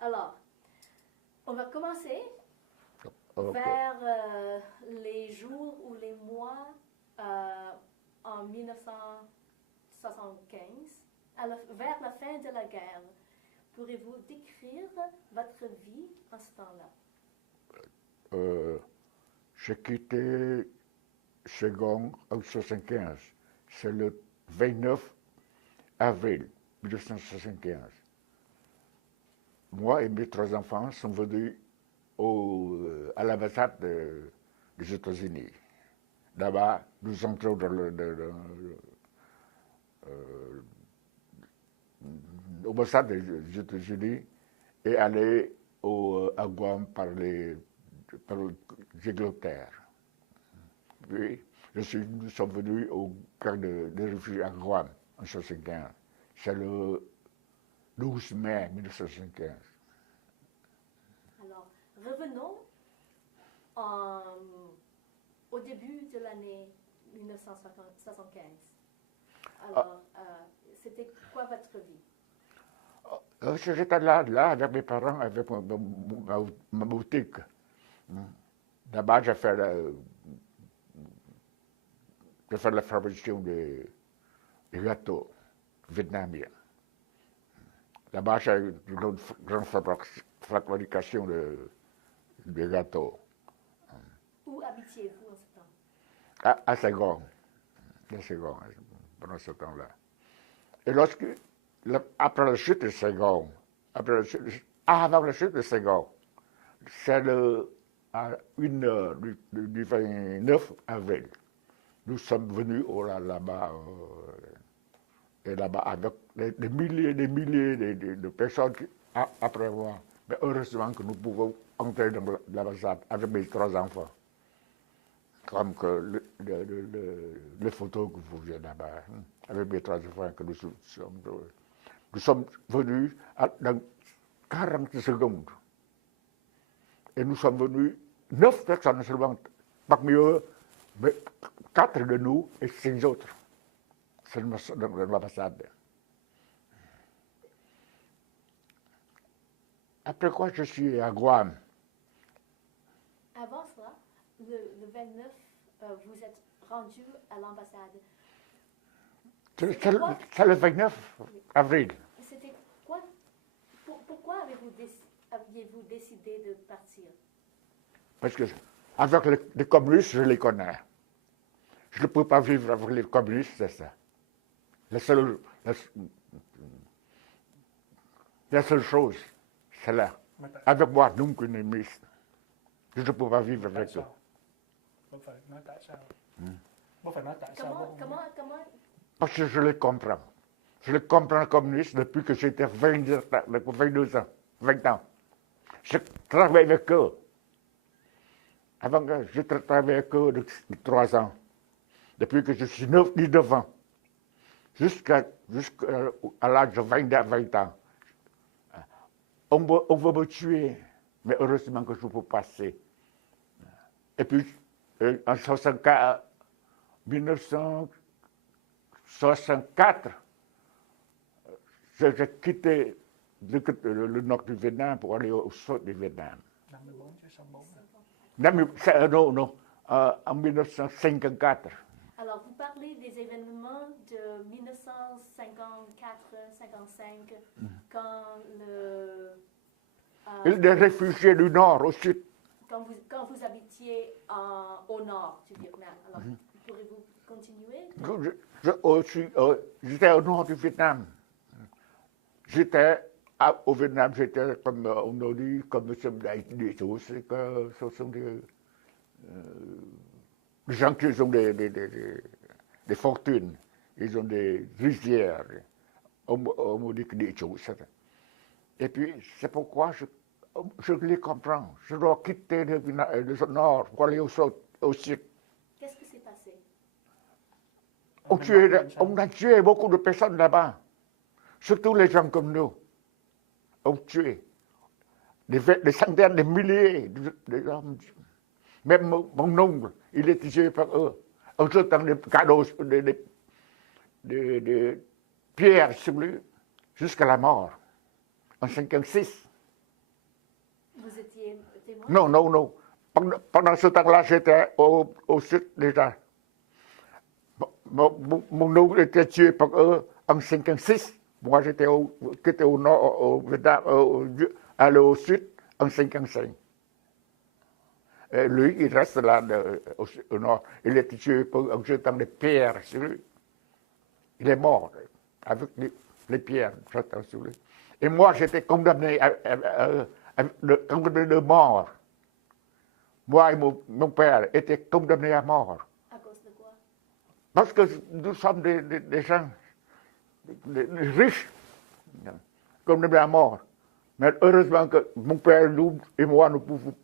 Alors, on va commencer Ok. vers les jours ou les mois en 1975, vers la fin de la guerre. Pourrez-vous décrire votre vie en ce temps-là? J'ai quitté Saigon en 1975. C'est le 29 avril 1975. Moi et mes trois enfants sont venus à l'ambassade des États-Unis. Là-bas, nous entrons dans l'ambassade des États-Unis et aller à Guam par les hélicoptères. Puis, nous sommes venus au camp de réfugiés à Guam en 1975. C'est le 12 mai 1975. Alors, revenons au début de l'année 1975. Alors, c'était quoi votre vie? J'étais là avec mes parents, avec ma boutique. Là-bas, j'ai fait la fabrication des gâteaux vietnamiens. Là-bas, j'ai une grande fabrication de gâteaux. Où habitiez-vous en ce temps? À Saigon. À Saigon, pendant ce temps-là. Et après la chute de Saigon, avant la chute de Saigon, c'est à 1 heure du 29 avril, nous sommes venus là-bas, et là-bas avec des milliers de personnes après moi. Mais heureusement que nous pouvons entrer dans l'ambassade avec mes trois enfants. Comme que les photos que vous voyez là-bas, avec mes trois enfants, que nous sommes venus dans 40 secondes. Et nous sommes venus 9 personnes seulement, parmi eux, mais 4 de nous et 5 autres. C'est dans l'ambassade. Après quoi, je suis à Guam. Avant cela, le 29, vous êtes rendu à l'ambassade. C'est le 29 avril. C'était quoi? Pourquoi aviez-vous décidé de partir? Parce que avec les communistes, je les connais. Je ne peux pas vivre avec les communistes, c'est ça. La seule chose, c'est là. Avec moi, nous, communistes. Je ne peux pas vivre avec eux. Bố phải nói tại sao? Bố phải nói tại sao? Comment? Parce que je les comprends. Je les comprends communistes depuis que j'étais 22 ans, 20 ans. Je travaille avec eux. Avant que je travaillais avec eux depuis 3 ans. Depuis que je suis 19 ans. Jusqu'à l'âge de 20 ans. On veut me tuer, mais heureusement que je peux passer. Et puis, en 1964, j'ai quitté le nord du Vietnam pour aller au sud du Vietnam. 54 chứ 64. Non, en 1954. Alors, vous parlez des événements de 1954-55, quand Les réfugiés du nord au sud. quand vous habitiez au nord du Vietnam. Alors, pourrez-vous continuer? J'étais au nord du Vietnam. J'étais au Vietnam, j'étais comme on a dit, comme des choses, ce sont des gens qui ont des fortunes, ils ont des rizières. On me dit que des choses. Et puis, c'est pourquoi je les comprends. Je dois quitter le nord pour aller au sud. Qu'est-ce qui s'est passé? On a tué beaucoup de personnes là-bas. Surtout les gens comme nous. On tué des centaines, des milliers d'hommes. Même mon oncle, il est tué par eux. En jetant des cadeaux, des pierres sur lui, jusqu'à la mort. En 1956. Vous étiez témoin? Non, non, non. Pendant ce temps-là, j'étais au sud déjà. Mon oncle était tué par eux en 56. Moi, j'étais au nord, allé au sud en 55. Et lui, il reste là au nord. Il était tué en jetant des pierres sur lui. Il est mort avec les pierres jetant sur lui. Et moi, j'étais condamné condamné de mort. Moi et mon père étaient condamnés à mort. À cause de quoi? Parce que nous sommes des gens des riches, condamnés à mort. Mais heureusement que mon père, nous et moi, nous pouvons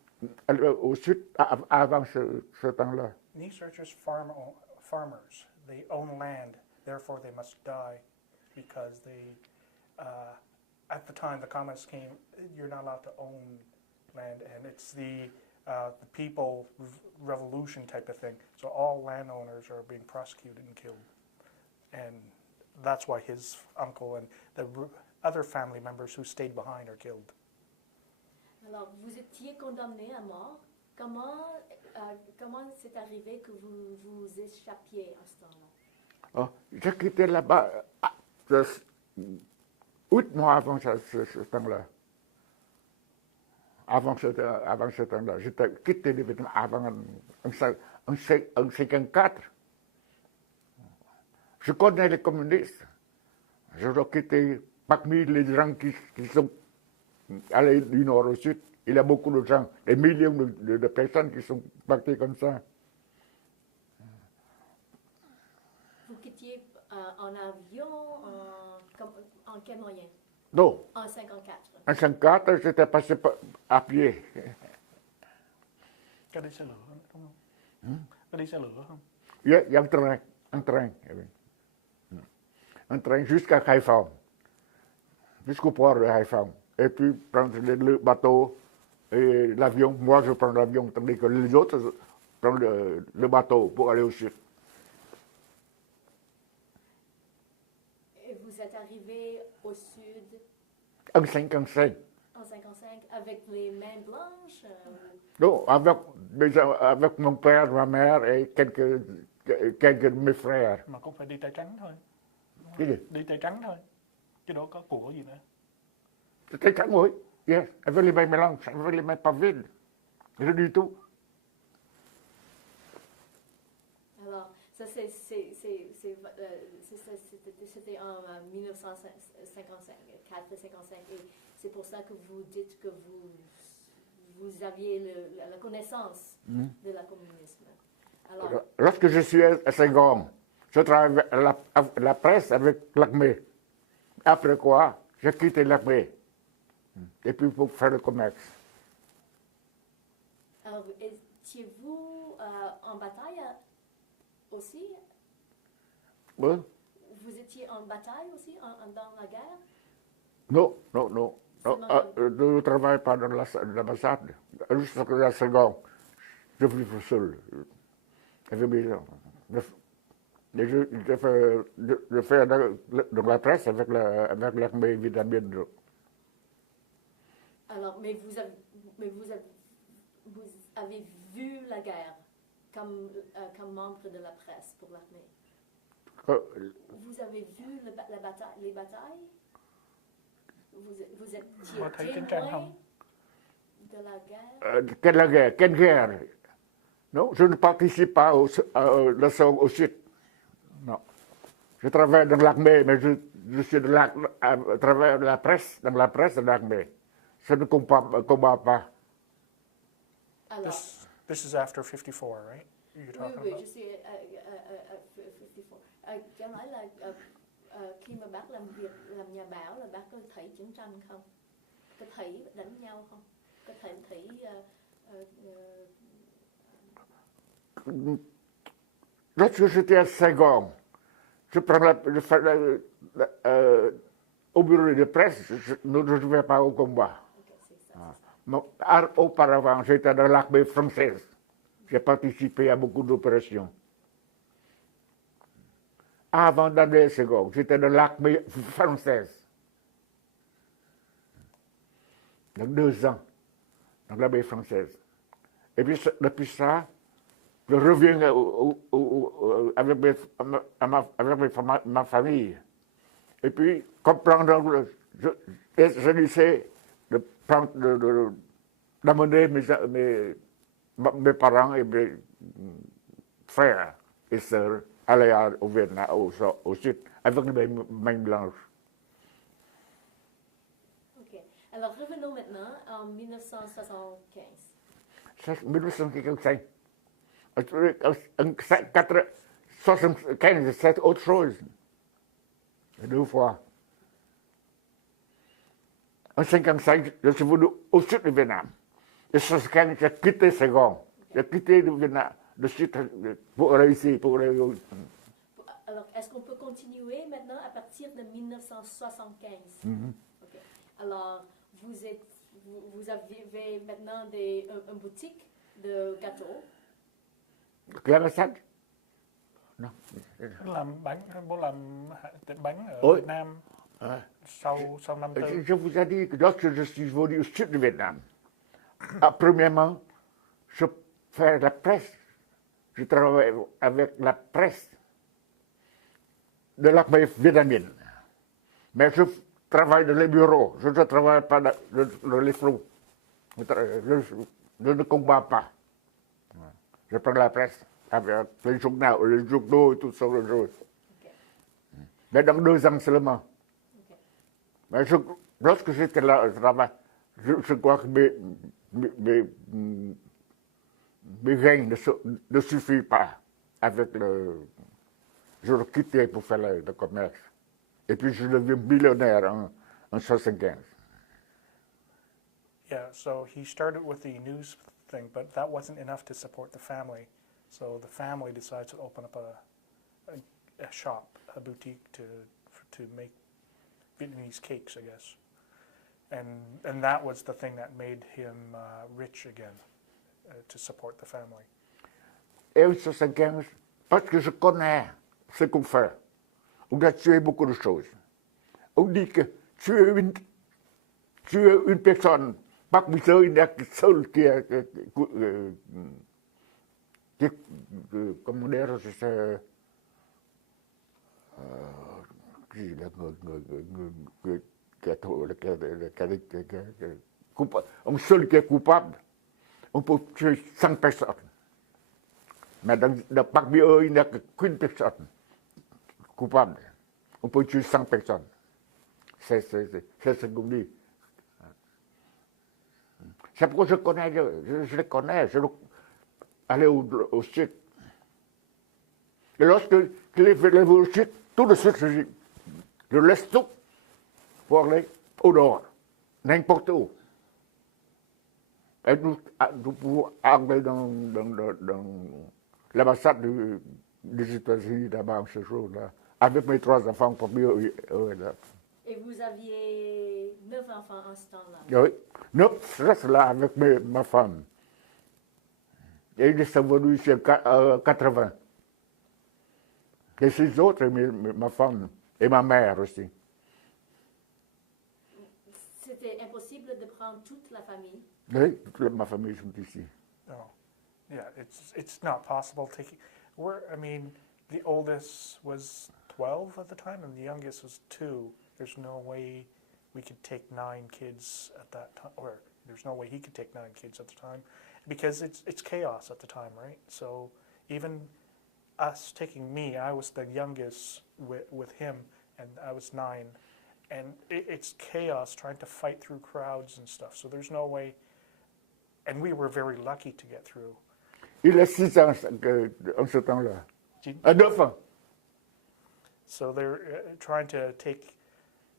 aller au sud avant ce temps-là. These are just farmers. They own land, therefore they must die because they, at the time the communists came, you're not allowed to own land, and it's the people revolution type of thing. So all landowners are being prosecuted and killed, and that's why his uncle and the other family members who stayed behind are killed. Alors, vous étiez condamné à mort. Comment c'est arrivé que vous échappiez à ce temps-là? Oh, j'ai quitté là-bas 8 mois avant ce temps-là. Avant ce temps-là. J'étais quitté le Vietnam avant en 54. Je connais les communistes. Je dois quitter parmi les gens qui sont allés du nord au sud. Il y a beaucoup de gens, des millions de personnes qui sont parties comme ça. Vous quittiez en avion, en quel moyen? Non, En 54. en 54, j'étais passé à pied. Có đi xe lửa đúng không? Có đi xe lửa không? Il y a un train. Un train jusqu'à Haiphong, jusqu'au port de Haiphong. Et puis prendre le bateau et l'avion. Moi, je prends l'avion, tandis que les autres prennent le bateau pour aller au sud. Et vous êtes arrivé au sud En 55. en 55 avec les mains blanches? Non, avec mon père, ma mère et quelques de mes frères. Mà cũng phải đi tay trắng thôi. Cái gì? Đi tay trắng thôi. Chứ đâu có của gì nữa. C'était trắng, oui. Yes, avec les mains mélanges, avec les mains pas vides. Rien du tout. Alors, ça c'était en 1955, 4-55, et c'est pour ça que vous dites que vous aviez la connaissance de la communisme. Alors, Lorsque je suis à Saigon, je travaille avec la presse avec l'armée. Après quoi, j'ai quitté l'armée. Et puis pour faire le commerce. alors étiez-vous en bataille aussi? Oui? Vous étiez en bataille aussi dans la guerre? Non, non, non. Je ne travaille pas dans l'ambassade. Juste à Saigon, je vivais seul. Avec mes gens. Je fais dans la presse avec l'armée vietnamienne. Alors, mais vous avez vu la guerre comme membre de la presse pour l'armée. Vous avez vu les batailles? Vous étiez témoin de la guerre? Quelle guerre? Non, je ne participe pas l'assaut au sud. Non. Je travaille dans l'armée, mais je suis à travers la presse, dans la presse de l'armée. Je ne combat pas. Alors, This is after 54, right? You're talking oui, about? je suis à 54. Cho nói là khi mà bác làm nhà báo là bác có thấy chiến tranh không? Có thấy đánh nhau không? Có thấy Lorsque j'étais à Saigon, au bureau de presse, je ne vais pas au combat. Okay, c'est ça. Auparavant, j'étais dans l'armée française. J'ai participé à beaucoup d'opérations. Avant d'aller à Saigon, j'étais dans l'armée française. Dans 2 ans. donc l'armée française. Et puis depuis ça, je reviens avec, ma famille. Et puis, comprendre, je disais d'amener mes parents et mes frères et sœurs aller au Vietnam, au sud, avec les mains blanches. Ok. Alors revenons maintenant en 1975. 1975. En 75, c'est autre chose. Deux fois. En 1955, je suis venu au sud du Vietnam. Et en 1975, j'ai quitté Saigon. J'ai quitté le Vietnam, le sud, pour réussir. Alors, est-ce qu'on peut continuer maintenant à partir de 1975? Ok. Alors, vous avez maintenant une boutique de gâteaux. L'ambassade? Non. Làm bánh, bố làm tiệm bánh ở Ôi. Việt Nam Ah. sau năm tư. Je vous ai dit que lorsque je suis venu au sud du Vietnam, premièrement, je fais la presse. Je travaille avec la presse de l'armée vietnamienne. Mais je travaille dans les bureaux. Je ne travaille pas dans les flots. Je ne combats pas. Je prends la presse avec les journaux et toutes sortes de choses. Ok. Mais dans 2 ans seulement. Ok. Mais lorsque j'étais là au travail, je crois que mes gains ne suffisent pas avec le... Je le quittais pour faire le commerce. Et puis je deviens millionnaire en 1975. Yeah, so he started with the news thing, but that wasn't enough to support the family. So the family decides to open up a shop, a boutique to make Vietnamese cakes, I guess. And that was the thing that made him rich again, to support the family. Et en 1975, parce que je connais ce qu'on fait, on a tué beaucoup de choses. On dit que tuer une personne, parmi eux, il n'y a que seul qui comment dire, c'est un seul qui est coupable, on peut tuer 100 personnes. Mais parmi eux, il n'y a qu'une personne coupable. On peut tuer 100 personnes. C'est ce qu'on dit. C'est pourquoi je connais, je les connais, je aller au sud. Et lorsque je les fais au sud, tout de suite, je laisse tout pour aller au nord, n'importe où. Et nous pouvons aller dans l'ambassade des États-Unis là-bas ce jour-là, avec mes 3 enfants pour mieux. Et vous aviez 9 enfants en ce temps-là? Oui, 9, je reste là avec ma femme. Et ils sont venus ici en 80. Et 6 autres, ma femme et ma mère aussi. C'était impossible de prendre toute la famille? Oui, toute ma famille sont ici. Oh, yeah, it's not possible taking. I mean, the oldest was 12 at the time, and the youngest was 2. There's no way we could take 9 kids at that time, or there's no way he could take 9 kids at the time, because it's chaos at the time, right? So even us taking me, I was the youngest with him, and I was 9, and it's chaos trying to fight through crowds and stuff. So there's no way, and we were very lucky to get through. Il a 6 ans en ce temps-là. 9 ans. So they're trying to take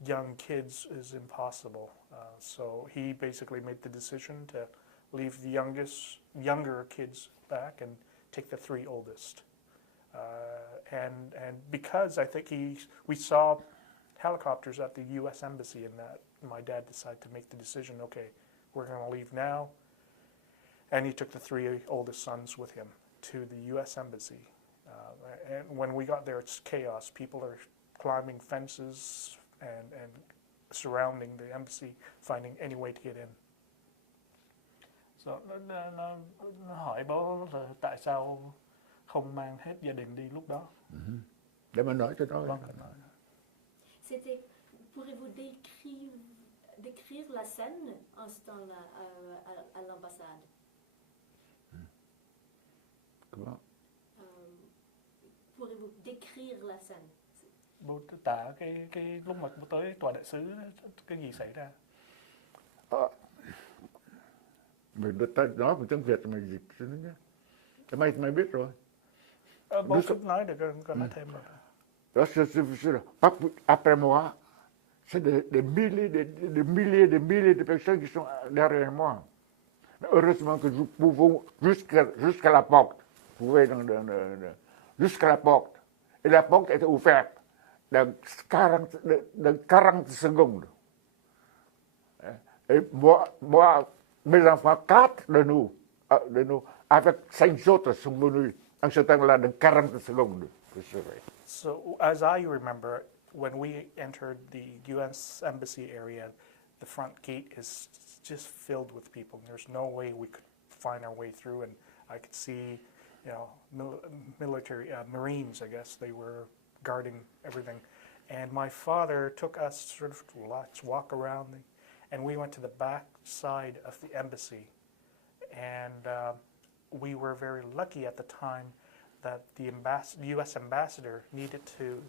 young kids is impossible. So he basically made the decision to leave the younger kids back and take the 3 oldest. And because I think we saw helicopters at the U.S. Embassy, and that my dad decided to make the decision, okay, we're going to leave now. And he took the 3 oldest sons with him to the U.S. Embassy. And when we got there, it's chaos. People are climbing fences and surrounding the embassy, finding any way to get in. Rồi nó hỏi bố là tại sao không mang hết gia đình đi lúc đó. Để mà nói cho nó. Vâng. C'était, pourrez-vous décrire la scène en ce temps-là à l'ambassade? Comment? Pourrez-vous décrire la scène? Bố tả cái lúc mà bố tới tòa đại sứ cái gì xảy ra. Mình nói một tiếng Việt mình dịch cho nó nhé. Cái mày biết rồi. Bố cứ nói được, con nói thêm rồi. Đó, après moi, c'est des milliers de personnes qui sont derrière moi. Mais heureusement que nous pouvons jusqu'à la porte. Vous voyez, jusqu'à la porte. Et la porte était ouverte dans 40 secondes. Et moi, mes enfants, 4 de nous, avec 5 autres sont venus en ce temps-là dans 40 secondes. So, as I remember, when we entered the U.S. Embassy area, the front gate is just filled with people. There's no way we could find our way through, and I could see, military Marines, I guess, they were guarding everything. And my father took us sort of, let's walk around, and we went to the back side of the embassy. And we were very lucky at the time that the U.S. ambassador needed to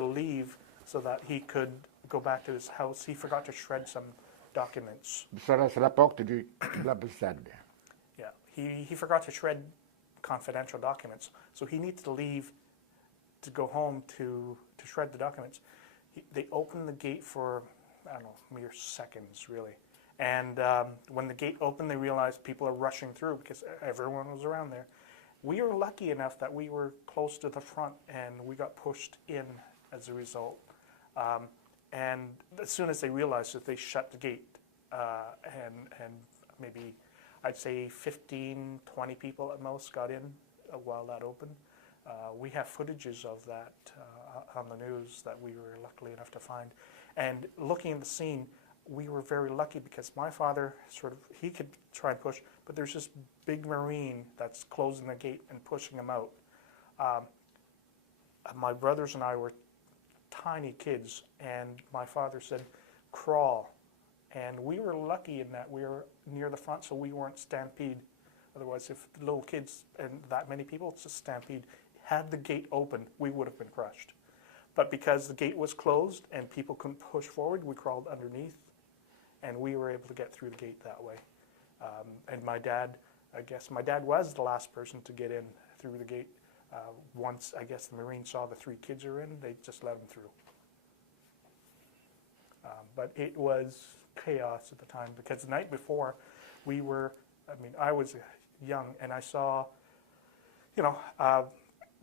leave so that he could go back to his house. He forgot to shred some documents. C'est la porte de l'ambassade. Yeah, he forgot to shred confidential documents, so he needed to leave to go home to shred the documents. They opened the gate for, I don't know, mere seconds, really. And when the gate opened, they realized people are rushing through because everyone was around there. We were lucky enough that we were close to the front and we got pushed in as a result. And as soon as they realized that, they shut the gate, and maybe I'd say 15, 20 people at most got in while that opened. We have footages of that on the news that we were lucky enough to find. And looking at the scene, we were very lucky because my father he could try and push, but there's this big Marine that's closing the gate and pushing him out. My brothers and I were tiny kids, and my father said, crawl. And we were lucky in that we were near the front, so we weren't stampede. Otherwise, if the little kids and that many people, it's a stampede. Had the gate open, we would have been crushed. But because the gate was closed and people couldn't push forward, we crawled underneath, and we were able to get through the gate that way. And my dad was the last person to get in through the gate. Once, I guess, the Marines saw the 3 kids are in, they just let them through. But it was chaos at the time because the night before, I was young, and I saw,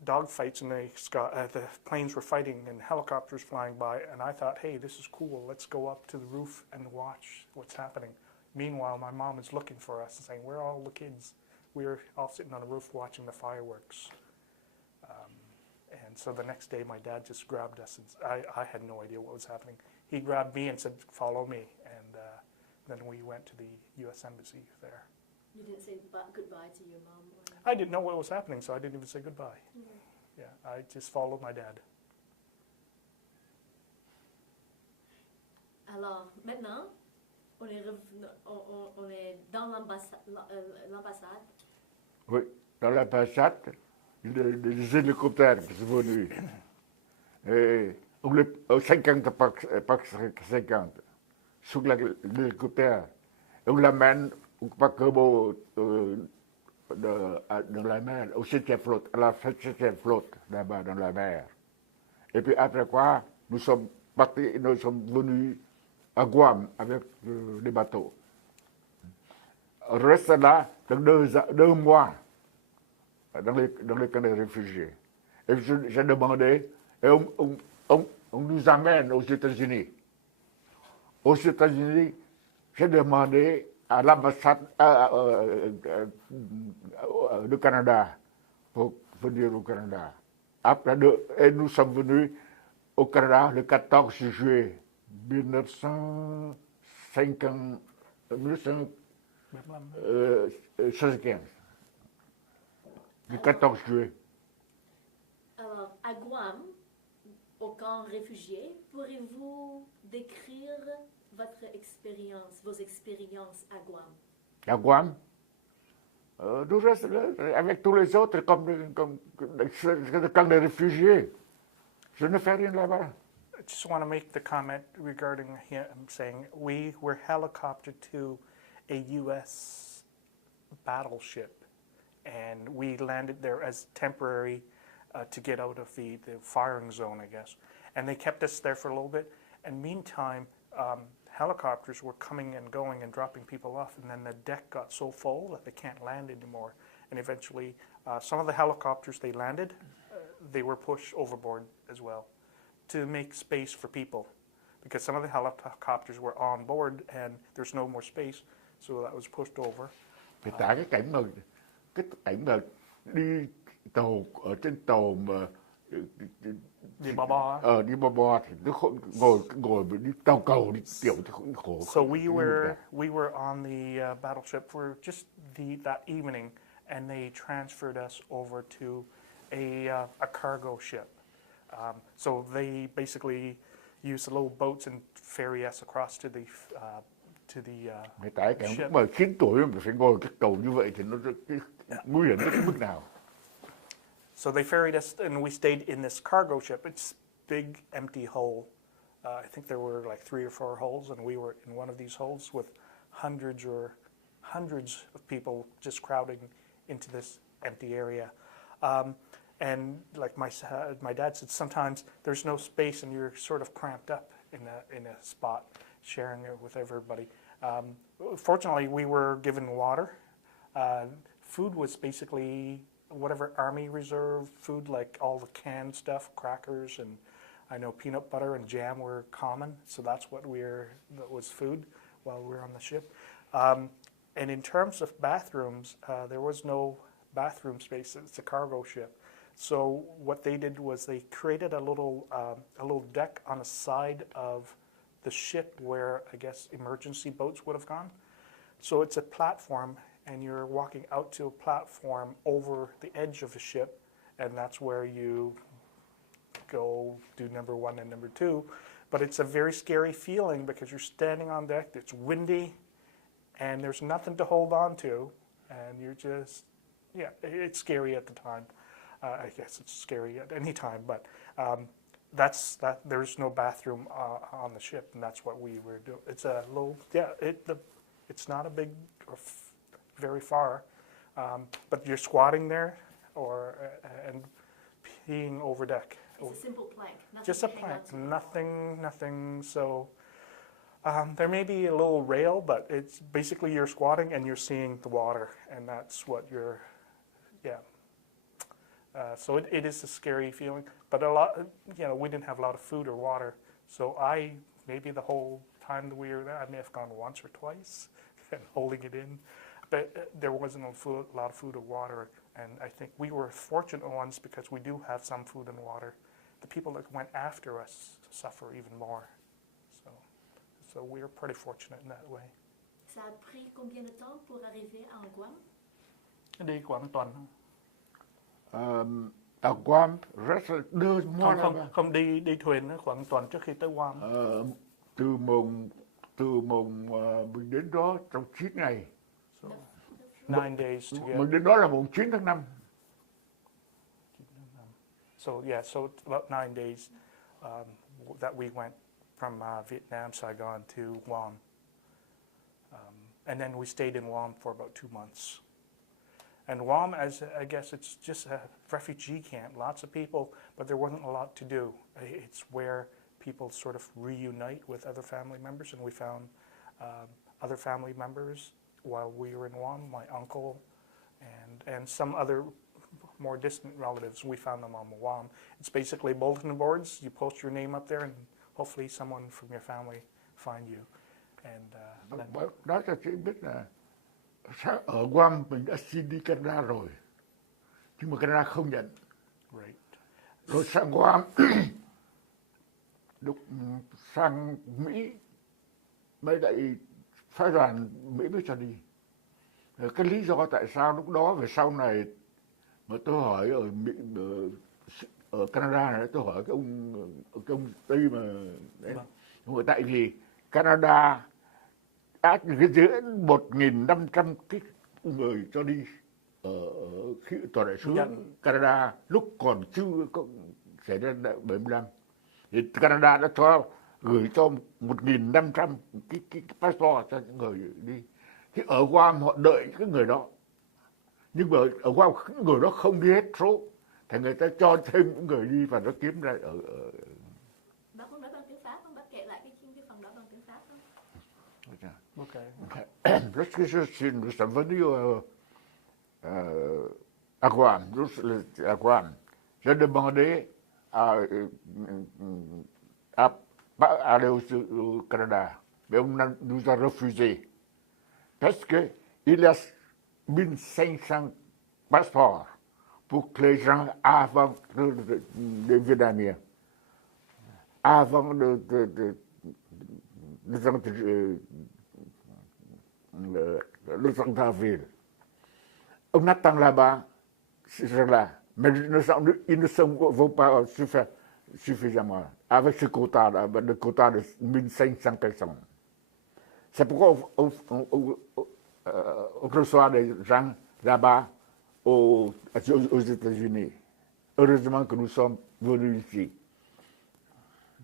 dogfights in the sky. The planes were fighting and helicopters flying by, and I thought, hey, this is cool. Let's go up to the roof and watch what's happening. Meanwhile, my mom is looking for us and saying, where are all the kids? We were all sitting on the roof watching the fireworks. And so the next day, my dad just grabbed us, and I had no idea what was happening. He grabbed me and said, follow me, and then we went to the U.S. Embassy there. You didn't say goodbye to your mom? I didn't know what was happening, so I didn't even say goodbye. Yeah, I just followed my dad. Alors, maintenant, on est dans l'ambassade. Oui, dans l'ambassade, les hélicoptères qui sont venus. Et au 50 par 50, sur l'hélicoptère. On l'amène au paquebot dans la mer, au 7e flotte, à la 7e flotte, là-bas dans la mer. Et puis après quoi, nous sommes venus à Guam avec des bateaux. On reste là dans 2 mois dans les camps de réfugiés. Et j'ai demandé, et on nous amène aux États-Unis. Aux États-Unis, j'ai demandé à l'ambassade du Canada pour venir au Canada. Et nous sommes venus au Canada le 14 juillet 1950. 75, du 14 juillet. Alors, à Guam, au camp réfugié, pourriez-vous décrire votre expérience, vos expériences à Guam? À Guam, nous reste là, avec tous les autres comme des réfugiés. Je ne fais rien là-bas. I just want to make the comment regarding him saying we were helicoptered to a U.S. battleship, and we landed there as temporary to get out of the firing zone, I guess. And they kept us there for a little bit. And meantime, helicopters were coming and going and dropping people off, and then the deck got so full that they can't land anymore. And eventually, some of the helicopters they landed, they were pushed overboard as well to make space for people, because some of the helicopters were on board and there's no more space, so that was pushed over. Thì tại cái cảnh mà đi tàu ở trên tàu mà đi bo thì nó ngồi đi tàu cầu đi kiểu thì cũng khổ. So we were on the battleship for just that evening, and they transferred us over to a cargo ship. So they basically use the little boats and ferry us across to the Tại cảnh ship. mà 9 tuổi mà phải ngồi cái tàu như vậy thì nó rất nguy hiểm đến mức nào? So they ferried us, and we stayed in this cargo ship. It's big, empty hull. I think there were like 3 or 4 hulls, and we were in one of these hulls with hundreds of people just crowding into this empty area. And like my dad said, sometimes there's no space, and you're sort of cramped up in a spot, sharing it with everybody. Fortunately, we were given water. Food was basically whatever Army Reserve food, like all the canned stuff, crackers, and I know peanut butter and jam were common, so that's what that was food while we were on the ship. And in terms of bathrooms, there was no bathroom space. It's a cargo ship. So what they did was they created a little deck on the side of the ship where I guess emergency boats would have gone. So it's a platform, and you're walking out to a platform over the edge of the ship, and that's where you go do number 1 and number 2. But it's a very scary feeling because you're standing on deck, it's windy, and there's nothing to hold on to, and you're just, it's scary at the time. I guess it's scary at any time, but there's no bathroom on the ship, and that's what we were doing. It's a little, it's not a big or very far, but you're squatting there and peeing over deck. It's a simple plank. Just a plank, nothing. So there may be a little rail, but it's basically you're squatting and you're seeing the water, and that's what you're, so it is a scary feeling, but we didn't have a lot of food or water. So maybe the whole time that we were there, I may have gone once or twice and holding it in, but there wasn't a lot of food or water. And I think we were fortunate ones because we do have some food and water. The people that went after us suffer even more. So we were pretty fortunate in that way. Ça a pris combien de temps pour arriver à Guam? Đi khoảng tuần. Ở Guam rất là đưa Không đi thuyền khoảng tuần trước khi tới Guam. Từ mùng mình đến đó trong 9 ngày. So, 9 days to get. Mình đến đó là mùng 9 tháng 5. So so it's about 9 days that we went from Vietnam, Saigon to Guam. And then we stayed in Guam for about 2 months. And Guam, as I guess it's just a refugee camp, lots of people, but there wasn't a lot to do. It's where people sort of reunite with other family members, and we found other family members while we were in Guam, my uncle and some other more distant relatives. We found them on Guam. It's basically bulletin boards. You post your name up there, and hopefully someone from your family find you. And Đó cho chị biết là ở Guam mình đã xin đi Canada rồi, nhưng mà Canada không nhận. Right. Rồi sang Guam, sang Mỹ, mới lại phái đoàn Mỹ mới cho đi. Cái lý do tại sao lúc đó về sau này mà tôi hỏi ở Canada này, tôi hỏi cái ông Tây mà đấy, Vâng. tại vì Canada đã dưới 1.500 cái người cho đi khi tòa đại sứ Canada lúc còn chưa có xảy ra 75 thì Canada đã gửi cho 1.500 cái passport cho những người đi. Thì ở Guam họ đợi cái người đó, nhưng mà ở Guam những người đó không đi hết số, thì người ta cho thêm những người đi và nó kiếm ra ở Bác không nói bằng tiếng Pháp không? Bác kể lại cái phần đó bằng tiếng Pháp không? Ok. Lorsque nous sommes venus à Guam, à Guam, j'ai demandé à aller au Canada, mais on nous a refusé parce que il y a 1500 passeports pour que les gens avant de Vietnamiens, avant de le centre-ville. On attend là-bas, ces gens-là, mais ils ne vont pas suffisamment avec ce quota-là, le quota de 1500 personnes. C'est pourquoi on reçoit des gens là-bas aux États-Unis. Heureusement que nous sommes venus ici.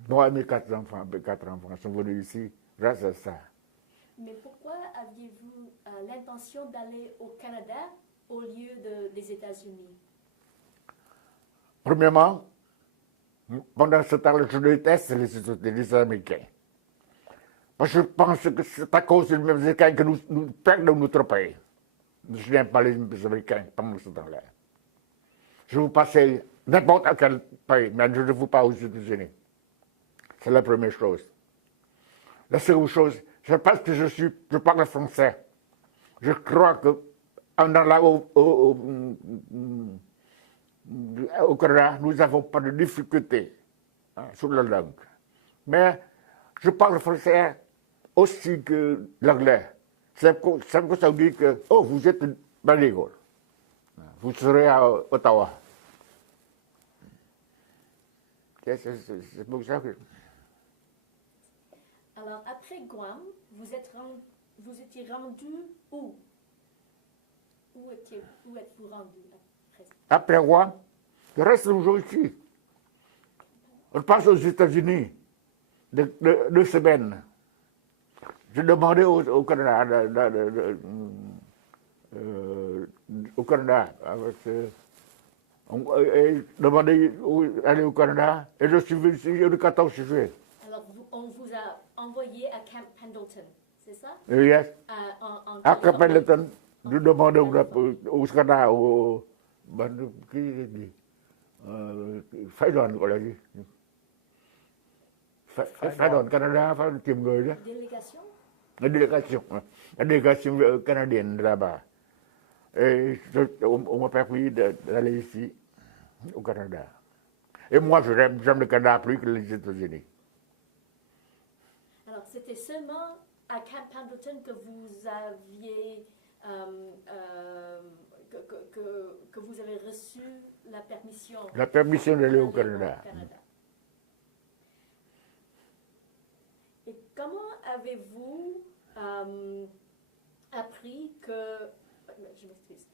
Moi et mes quatre enfants sont venus ici grâce à ça. Mais pourquoi aviez-vous l'intention d'aller au Canada au lieu des États-Unis? Premièrement, pendant ce temps, je déteste les Américains. Parce que je pense que c'est à cause des Américains que nous perdons notre pays. Je n'aime pas les Américains pendant ce temps-là. Je vous passer n'importe quel pays, mais je ne veux pas aux États-Unis. C'est la première chose. La seconde chose, je pense que je parle français. Je crois que en allant au Canada, nous n'avons pas de difficulté sur la langue. Mais je parle français aussi que l'anglais. C'est pour ça que dit que, oh, vous êtes bilingue. Vous serez à Ottawa. C'est pour ça que... Alors, après Guam, vous étiez rendu où? Où êtes-vous rendu après Guam? Je reste toujours ici. On passe aux États-Unis 2 semaines. J'ai demandé au Canada, demandé d'aller au Canada, et je suis venu ici le 14 juillet. Alors, on vous a envoyé à Camp Pendleton, c'est ça? Yes. À Camp Pendleton, nous demandons au Canada, phái đoàn gọi là gì? Phái đoàn Canada, phái đoàn tìm người đó. Délégation? La délégation canadienne là-bas. Et on m'a permis d'aller ici, au Canada. Et moi, j'aime le Canada plus que les États-Unis. Alors, c'était seulement à Camp Pendleton que vous aviez... que vous avez reçu la permission. La permission d'aller au Canada. Et comment avez-vous appris que... Je m'excuse.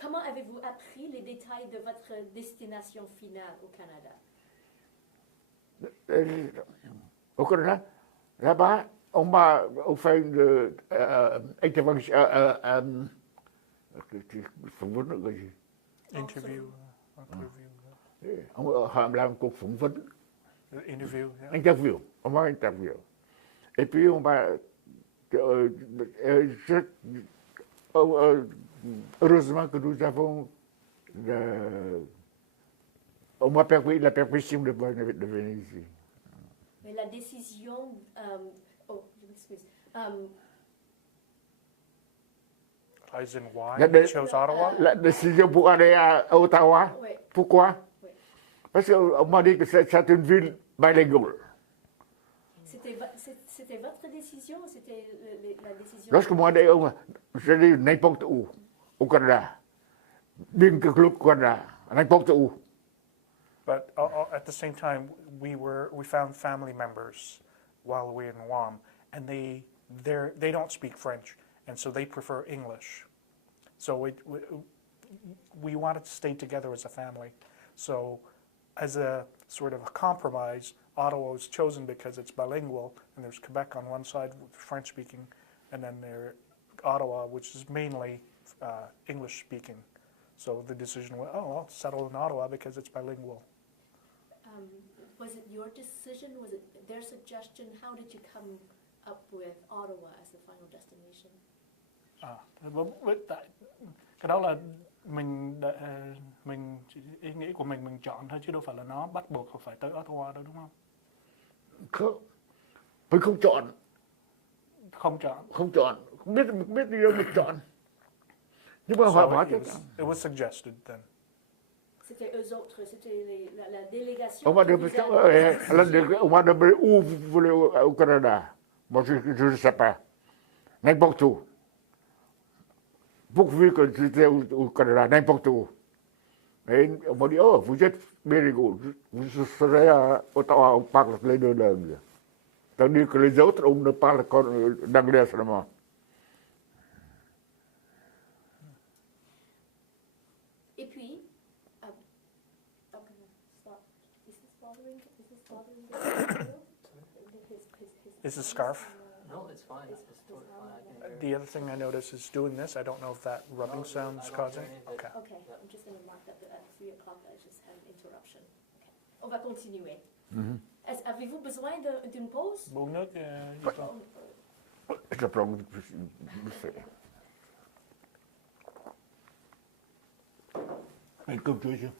Comment avez-vous appris les détails de votre destination finale au Canada? Au Canada, là-bas, on m'a fait une intervention, Interview. Họ làm cuộc phỏng vấn. Interview. Yeah. Interview, on m'a interview. Et puis on m'a... heureusement que nous avons... on m'a permis la permission de venir ici. Mais la décision... je m'excuse. As in why you chose Ottawa? La décision pour aller à Ottawa. Oui. Pourquoi? Oui. Parce qu'on m'a dit que c'est une ville bilingual. C'était votre décision ou c'était la décision? Lorsque moi d'ailleurs, je dis n'importe où, au Canada, bien que club Canada, n'importe où. But at the same time, we found family members while we were in Guam, and they don't speak French, and so they prefer English. So we wanted to stay together as a family. So as a sort of a compromise, Ottawa was chosen because it's bilingual, and there's Quebec on one side, French speaking, and then there Ottawa, which is mainly English speaking. So the decision was, I'll settle in Ottawa because it's bilingual. Was it your decision? Was it their suggestion? How did you come up with Ottawa as the final destination? Cái đó là ý nghĩ của mình chọn thôi, chứ đâu phải là nó bắt buộc phải tới Ottawa đâu, đúng không? Mình không chọn. Không chọn. Không chọn. Không biết đi đâu mình chọn. Nhưng mà hỏi it was suggested then. C'était eux autres, c'était la délégation. On m'a demandé où vous voulez au Canada. Moi, je ne sais pas. N'importe où. Pourvu que j'étais au Canada, n'importe où. Et on m'a dit, vous êtes very good. Vous serez à Ottawa, on parle les deux langues. Tandis que les autres, on ne parle qu'anglais seulement. Et puis, Is this scarf? No, it's fine. It's totally fine. I can hear. The other thing I notice is doing this. I don't know if that rubbing sound is causing. Okay. Okay, I'm just going to mark that at 3 o'clock. I just had an interruption. Okay. On va continuer. Avez-vous besoin d'une pause? Je prends. Comme tu veux.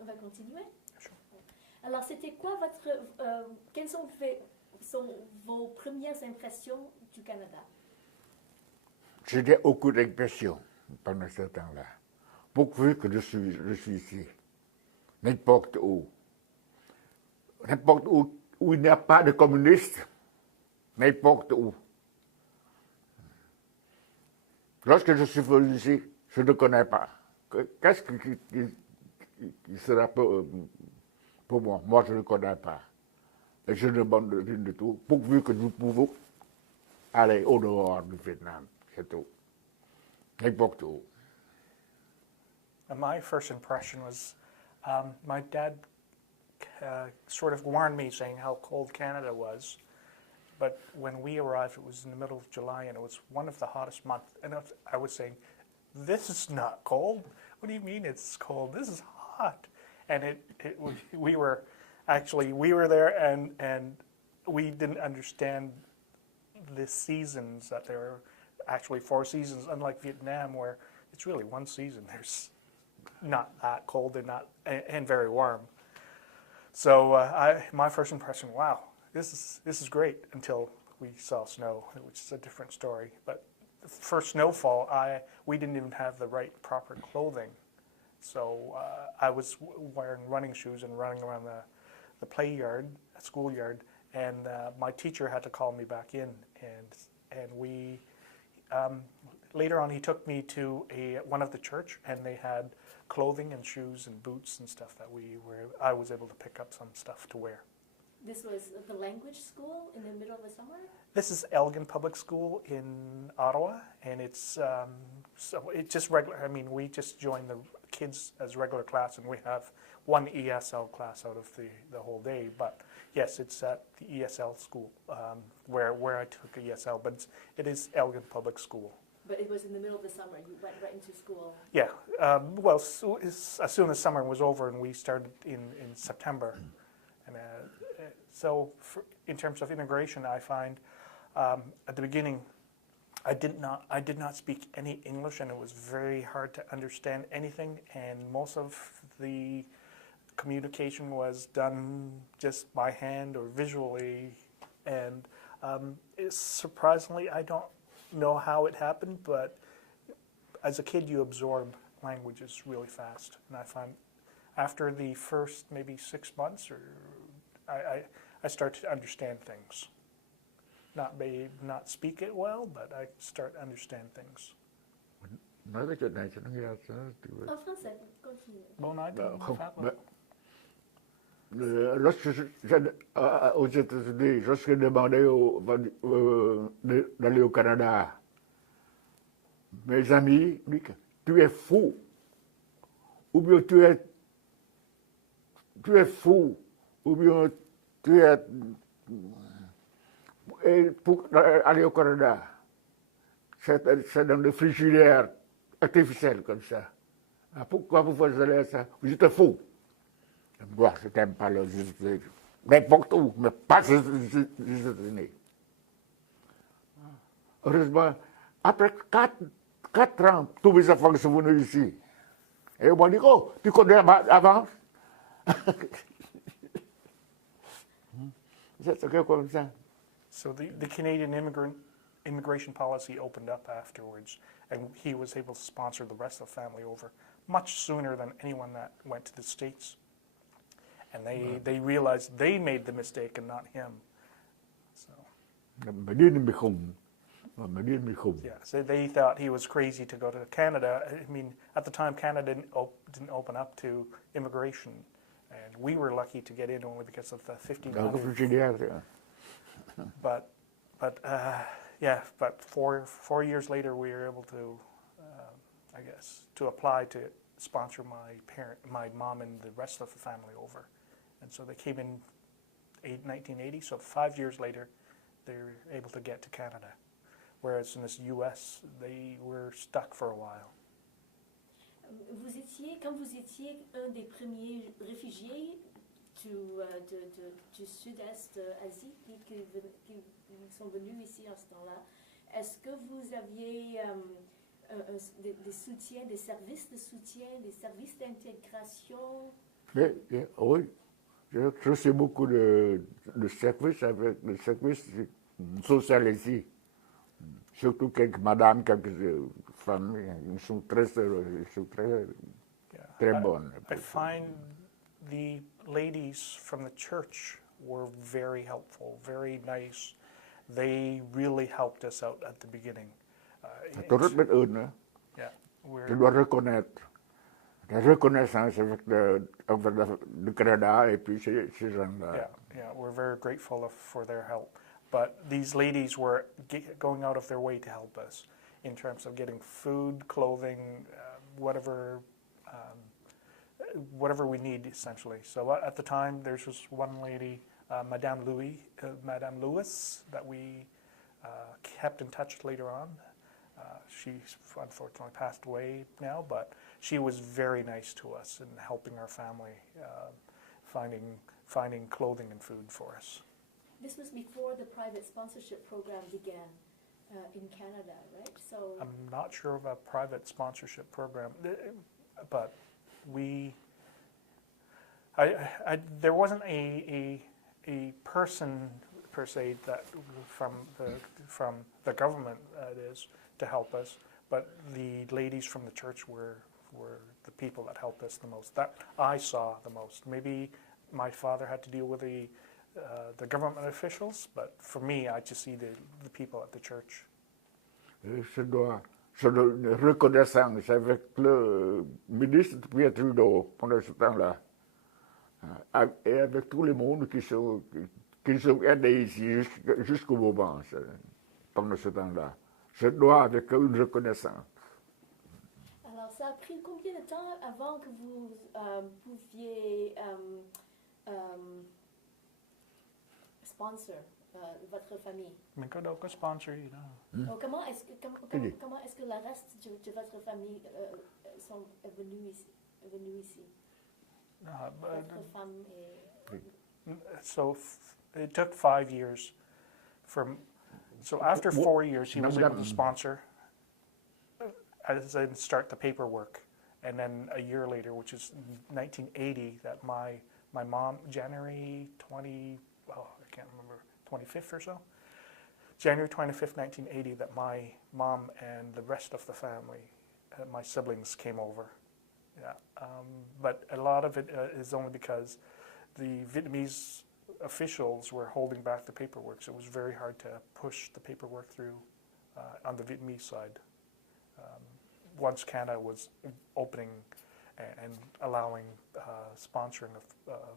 On va continuer. Sure. Alors, c'était quoi quelles sont vos premières impressions du Canada? J'ai aucune impression pendant ce temps-là. Pourvu que je suis ici. N'importe où. N'importe où il n'y a pas de communistes. N'importe où. Lorsque je suis venu ici, je ne connais pas. Qu'est-ce qui sera pour moi? Moi, je ne connais pas. Et je ne demande rien du tout, pourvu que nous pouvons aller au dehors du Vietnam. C'est tout. N'importe où. My first impression was my dad sort of warned me saying how cold Canada was. But when we arrived, it was in the middle of July, and it was one of the hottest months. And I was saying, this is not cold. What do you mean it's cold? This is hot. And we were there, and we didn't understand the seasons, that there are actually 4 seasons, unlike Vietnam, where it's really one season. There's not that cold and very warm. So my first impression, wow, this is great, until we saw snow, which is a different story. But for snowfall, we didn't even have the right proper clothing. So I was wearing running shoes and running around the play yard, schoolyard, and my teacher had to call me back in, and we later on he took me to one of the church, and they had clothing and shoes and boots and stuff that I was able to pick up some stuff to wear. This was the language school in the middle of the summer? This is Elgin Public School in Ottawa, and it's just regular. I mean, we just join the kids as regular class, and we have one ESL class out of the whole day. But yes, it's at the ESL school where I took ESL, but it is Elgin Public School. But it was in the middle of the summer. You went right into school. Yeah. Well, as soon as summer was over, and we started in September. And so in terms of integration, I find at the beginning, I did not speak any English, and it was very hard to understand anything, and most of the communication was done just by hand or visually, and surprisingly, I don't know how it happened, but as a kid you absorb languages really fast, and after the first maybe 6 months, or I start to understand things. Not speak it well, but I start to understand things. Nói cái chuyện này cho nó nghe cho nó En français, continue. Bon, I Bah, don't have mais, lorsque aux États-Unis, lorsque je demandais d'aller au Canada, mes amis disent que tu es fou, ou bien tu es fou, ou bien tu es... Et pour aller au Canada, c'est dans des frigidaires artificiels comme ça. Ah, pourquoi vous allez à ça? Vous êtes fou. Moi, je n'aime pas les États-Unis. N'importe où, mais pas les États-Unis. Heureusement, après 4 ans, tous mes enfants sont venus ici. Et on m'a dit, oh, tu connais avant? C'est comme ça. So the Canadian immigration policy opened up afterwards, and he was able to sponsor the rest of the family over much sooner than anyone that went to the States. And they realized they made the mistake and not him. So. Yeah, so they thought he was crazy to go to Canada. I mean, at the time, Canada didn't open up to immigration, and we were lucky to get in only because of the $1,500. But yeah, but 4 years later, we were able to, I guess, to apply to sponsor my mom and the rest of the family over. And so they came in 1980, so 5 years later, they were able to get to Canada. Whereas in this U.S., they were stuck for a while. Quand vous étiez un des premiers réfugiés du sud-est Asie qui sont venus ici en ce temps-là, est-ce que vous aviez des soutiens, des services de soutien, des services d'intégration? Oui, j'ai reçu beaucoup de services avec le service social ici. Surtout quelques madames, quelques femmes, ils sont très bonnes. I find the ladies from the church were very helpful, very nice. They really helped us out at the beginning. Tôi rất biết ơn nữa. Yeah, Je dois reconnaître. La reconnaissance avec le Canada et puis ces gens-là. Yeah, we're very grateful for their help. But these ladies were going out of their way to help us in terms of getting food, clothing, whatever we need, essentially. So at the time, there was one lady, Madame Lewis, that we kept in touch later on. She's unfortunately passed away now, but she was very nice to us in helping our family, finding clothing and food for us. This was before the private sponsorship program began in Canada, right? So I'm not sure of a private sponsorship program, but there wasn't a person per se that from the government to help us, but the ladies from the church were the people that helped us the most. That I saw the most. Maybe my father had to deal with the government officials, but for me, I just see the people at the church. Je dois reconnaissance avec le ministre Nguyen Trieu pendant ce temps-là, et avec tout le monde qui sont aidés ici jusqu'au moment, pendant ce temps-là. Je dois avec eux une reconnaissance. Alors, ça a pris combien de temps avant que vous pouviez sponsor votre famille? Sponsor, you know. Comment est-ce que le reste de votre famille sont venus ici? Votre femme et... So it took 5 years. So after 4 years, he was able to sponsor, as in start the paperwork. And then a year later, which is 1980, that my mom, January 25th or so, January 25th, 1980, that my mom and the rest of the family, my siblings came over Yeah, but a lot of it is only because the Vietnamese officials were holding back the paperwork, so it was very hard to push the paperwork through on the Vietnamese side. Once Canada was opening and allowing sponsoring of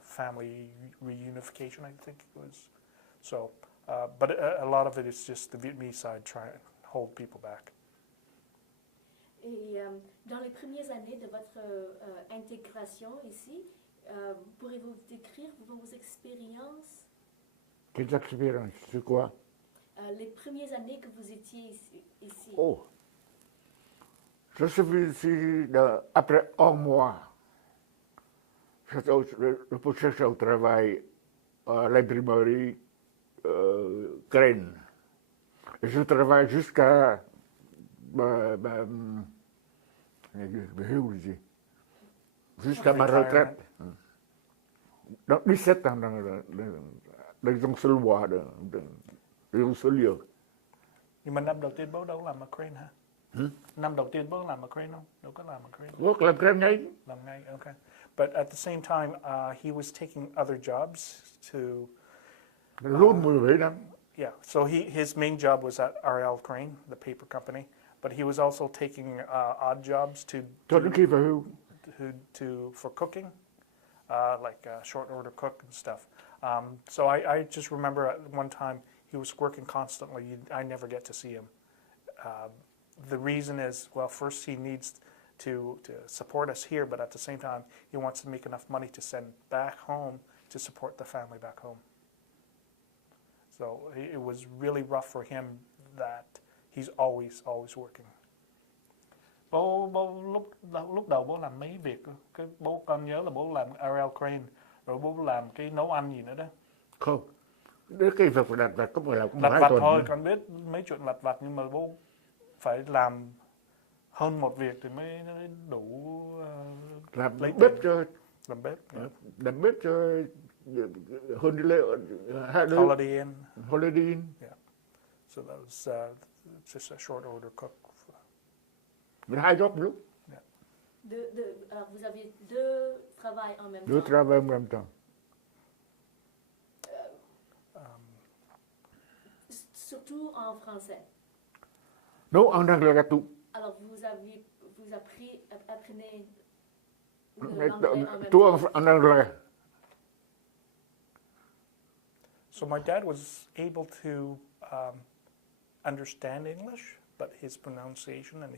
family reunification, I think it was. So, but a lot of it is just the Vietnamese side trying to hold people back. Et dans les premières années de votre intégration ici, pourriez-vous décrire vos expériences? Quelles expériences? C'est quoi? Les premières années que vous étiez ici. Oh! Je suis ici après un mois. Je peux chercher au travail à l'imprimerie Crane. Et je travaille jusqu'à jusqu'à ma retraite. Donc 17 ans dans un seul bois, dans un seul lieu. Nhưng mà năm đầu tiên bố đâu làm ở Crane hả? Năm đầu tiên bố làm ở Crane không? Đâu có làm ở Crane. Bố làm Crane ngay. Làm ngay, okay. But at the same time, he was taking other jobs to... Luôn 17 năm. Yeah, so his main job was at R.L. Crane, the paper company, but he was also taking odd jobs for cooking, like short order cook and stuff. So I just remember at one time he was working constantly. I never get to see him. The reason is, well, first he needs to support us here, but at the same time he wants to make enough money to send back home to support the family back home. So it was really rough for him that he's always working. Bố lúc đầu bố làm mấy việc, cái bố con nhớ là bố làm R.L. Crane, rồi bố làm cái nấu ăn gì nữa đó. Không, cái việc lặt vặt có phải là lặt vặt thôi, con biết mấy chuyện lặt vặt, nhưng mà bố phải làm hơn một việc thì mới đủ làm bếp cho làm bếp cho Holiday Inn. Yeah. So that was just a short order cook. Hai job lúc. Yeah. Alors vous aviez deux travails en même temps. Deux travails en même temps. Surtout en français. Non, en anglais tout. Alors vous apprenez l'anglais en même Tout temps. en anglais. So my dad was able to understand English, but his pronunciation and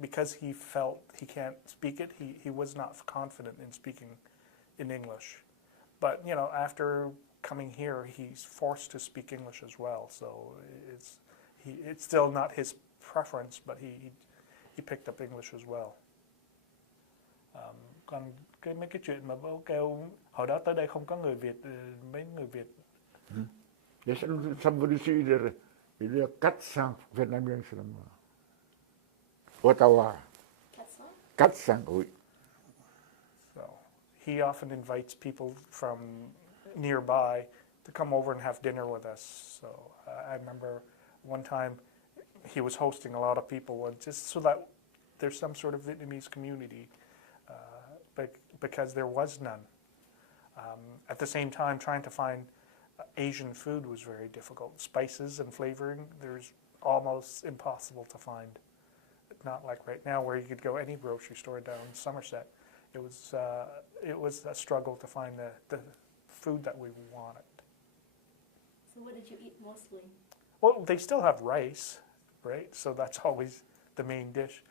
because he felt he can't speak it, he was not confident in speaking in English. But you know, after coming here, he's forced to speak English as well. So it's still not his preference, but he picked up English as well. Còn mấy cái chuyện mà bố kêu hồi đó tới đây không có người Việt, mấy người Việt. Somebody see there, il y a 400 Vietnamiens seulement. Ottawa. 400, oui. So he often invites people from nearby to come over and have dinner with us. So I remember one time he was hosting a lot of people, and just so that there's some sort of Vietnamese community, because there was none. At the same time, trying to find Asian food was very difficult. Spices and flavoring, there's almost impossible to find. Not like right now where you could go any grocery store down in Somerset. It was a struggle to find the food that we wanted. So what did you eat mostly? Well, they still have rice, right? So that's always the main dish.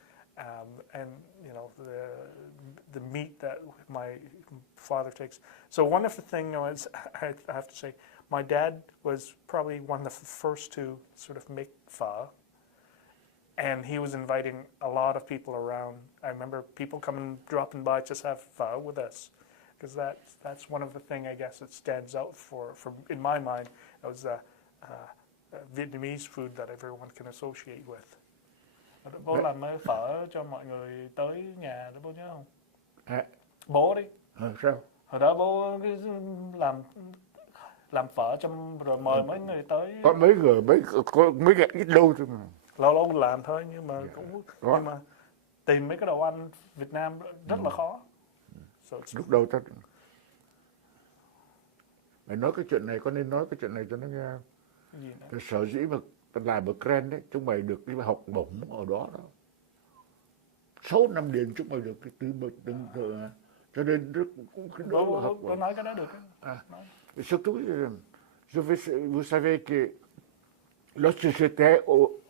And you know, the meat that my father takes. So one of the things was, I have to say, my dad was probably one of the first to sort of make pho, and he was inviting a lot of people around. I remember people coming, dropping by, just have pho with us, because that's one of the things I guess that stands out for in my mind. It was Vietnamese food that everyone can associate with. Bố làm phở cho mọi người tới nhà đó, bố nhớ không? À. Bố đi. Sao? Hồi đó bố làm phở cho rồi mời mấy người tới. Có mấy người có mấy cái ít đâu thôi mà. Lâu lâu làm thôi, nhưng mà nhưng mà tìm mấy cái đồ ăn Việt Nam rất là khó. So it's, Lúc đầu ta mày nói cái chuyện này, có nên nói cái chuyện này cho nó nghe. cái gì nữa? Cái sở dĩ mà ta làm ở Kren đấy, chúng mày được cái học bổng ở đó đó. 6 năm liền chúng mày được cái cho nên cũng cái đó là học Bố bổng. nói cái đó được. Nói. Et surtout, vous savez que lorsque j'étais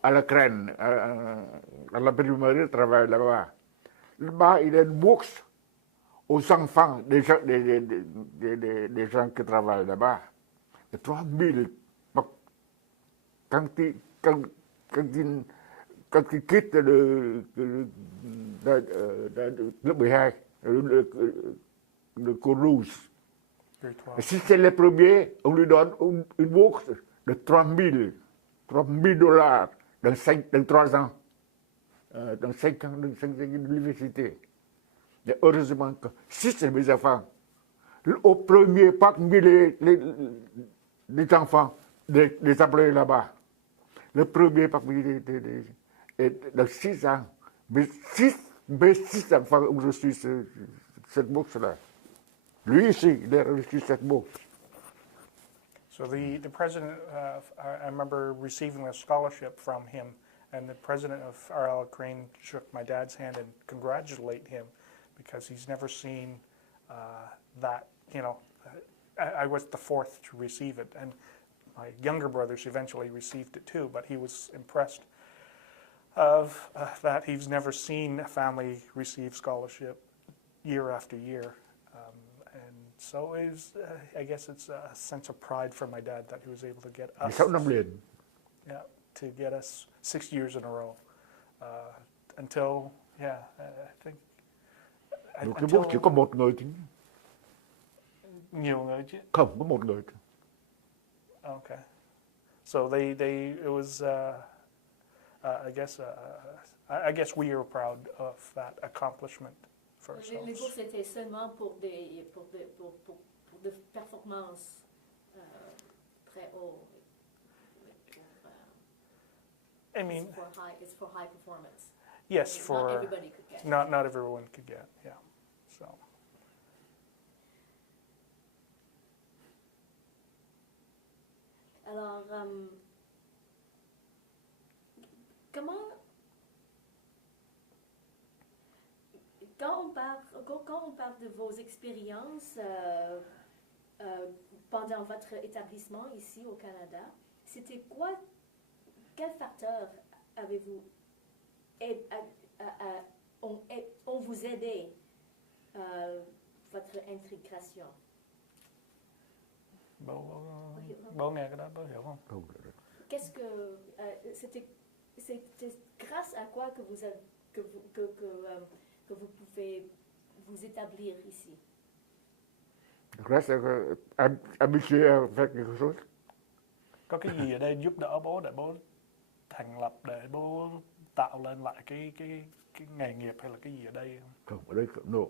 à la Crène, à la primaurie, je travaillais là-bas. Là-bas, il y a une bourse aux enfants des gens qui travaillent là-bas. De 3000 quand ils quittent le 12, le Coeurs. Grade 12. Et si c'est le premier, on lui donne une bourse de 3000 $, dans 3 ans, dans 5 ans, dans 5 ans d'université. Et heureusement que si c'est mes enfants, au premier parmi les enfants des employés là-bas, le premier parmi dans 6 ans, mes 6 enfants ont reçu cette bourse-là. Lui ici, il a reçu cette bourse. So the president, I remember receiving a scholarship from him, and the president of RL Crane shook my dad's hand and congratulated him because he's never seen that, I was the fourth to receive it, and my younger brothers eventually received it too, but he was impressed of that he's never seen a family receive scholarship year after year. And so it was, I guess it's a sense of pride for my dad that he was able to get us, 6 năm liền. yeah, to get us 6 years in a row. Until, I think, Một cái bourse chỉ có một người chứ. Nhiều người chứ. Không, có một người. Okay. So it was, I guess we are proud of that accomplishment for Les ourselves. bourses étaient seulement pour des performances très hautes. I mean, It's for high performance. yes, Not for everybody could get. not everyone could get, yeah. So Alors, comment, quand on parle de vos expériences pendant votre établissement ici au Canada, c'était quoi, quels facteurs avez-vous ont vous aidé votre intégration? Bố nghe cái đó bố hiểu không? Không. Qu'est-ce que c'était grâce à quoi que vous avez, que vous pouvez vous établir ici? Grâce à habitué à faire quelque chose. Có cái gì ở đây giúp đỡ bố để bố thành lập, để bố tạo lên lại cái nghề nghiệp hay là cái gì ở đây không? Không, ở đây no.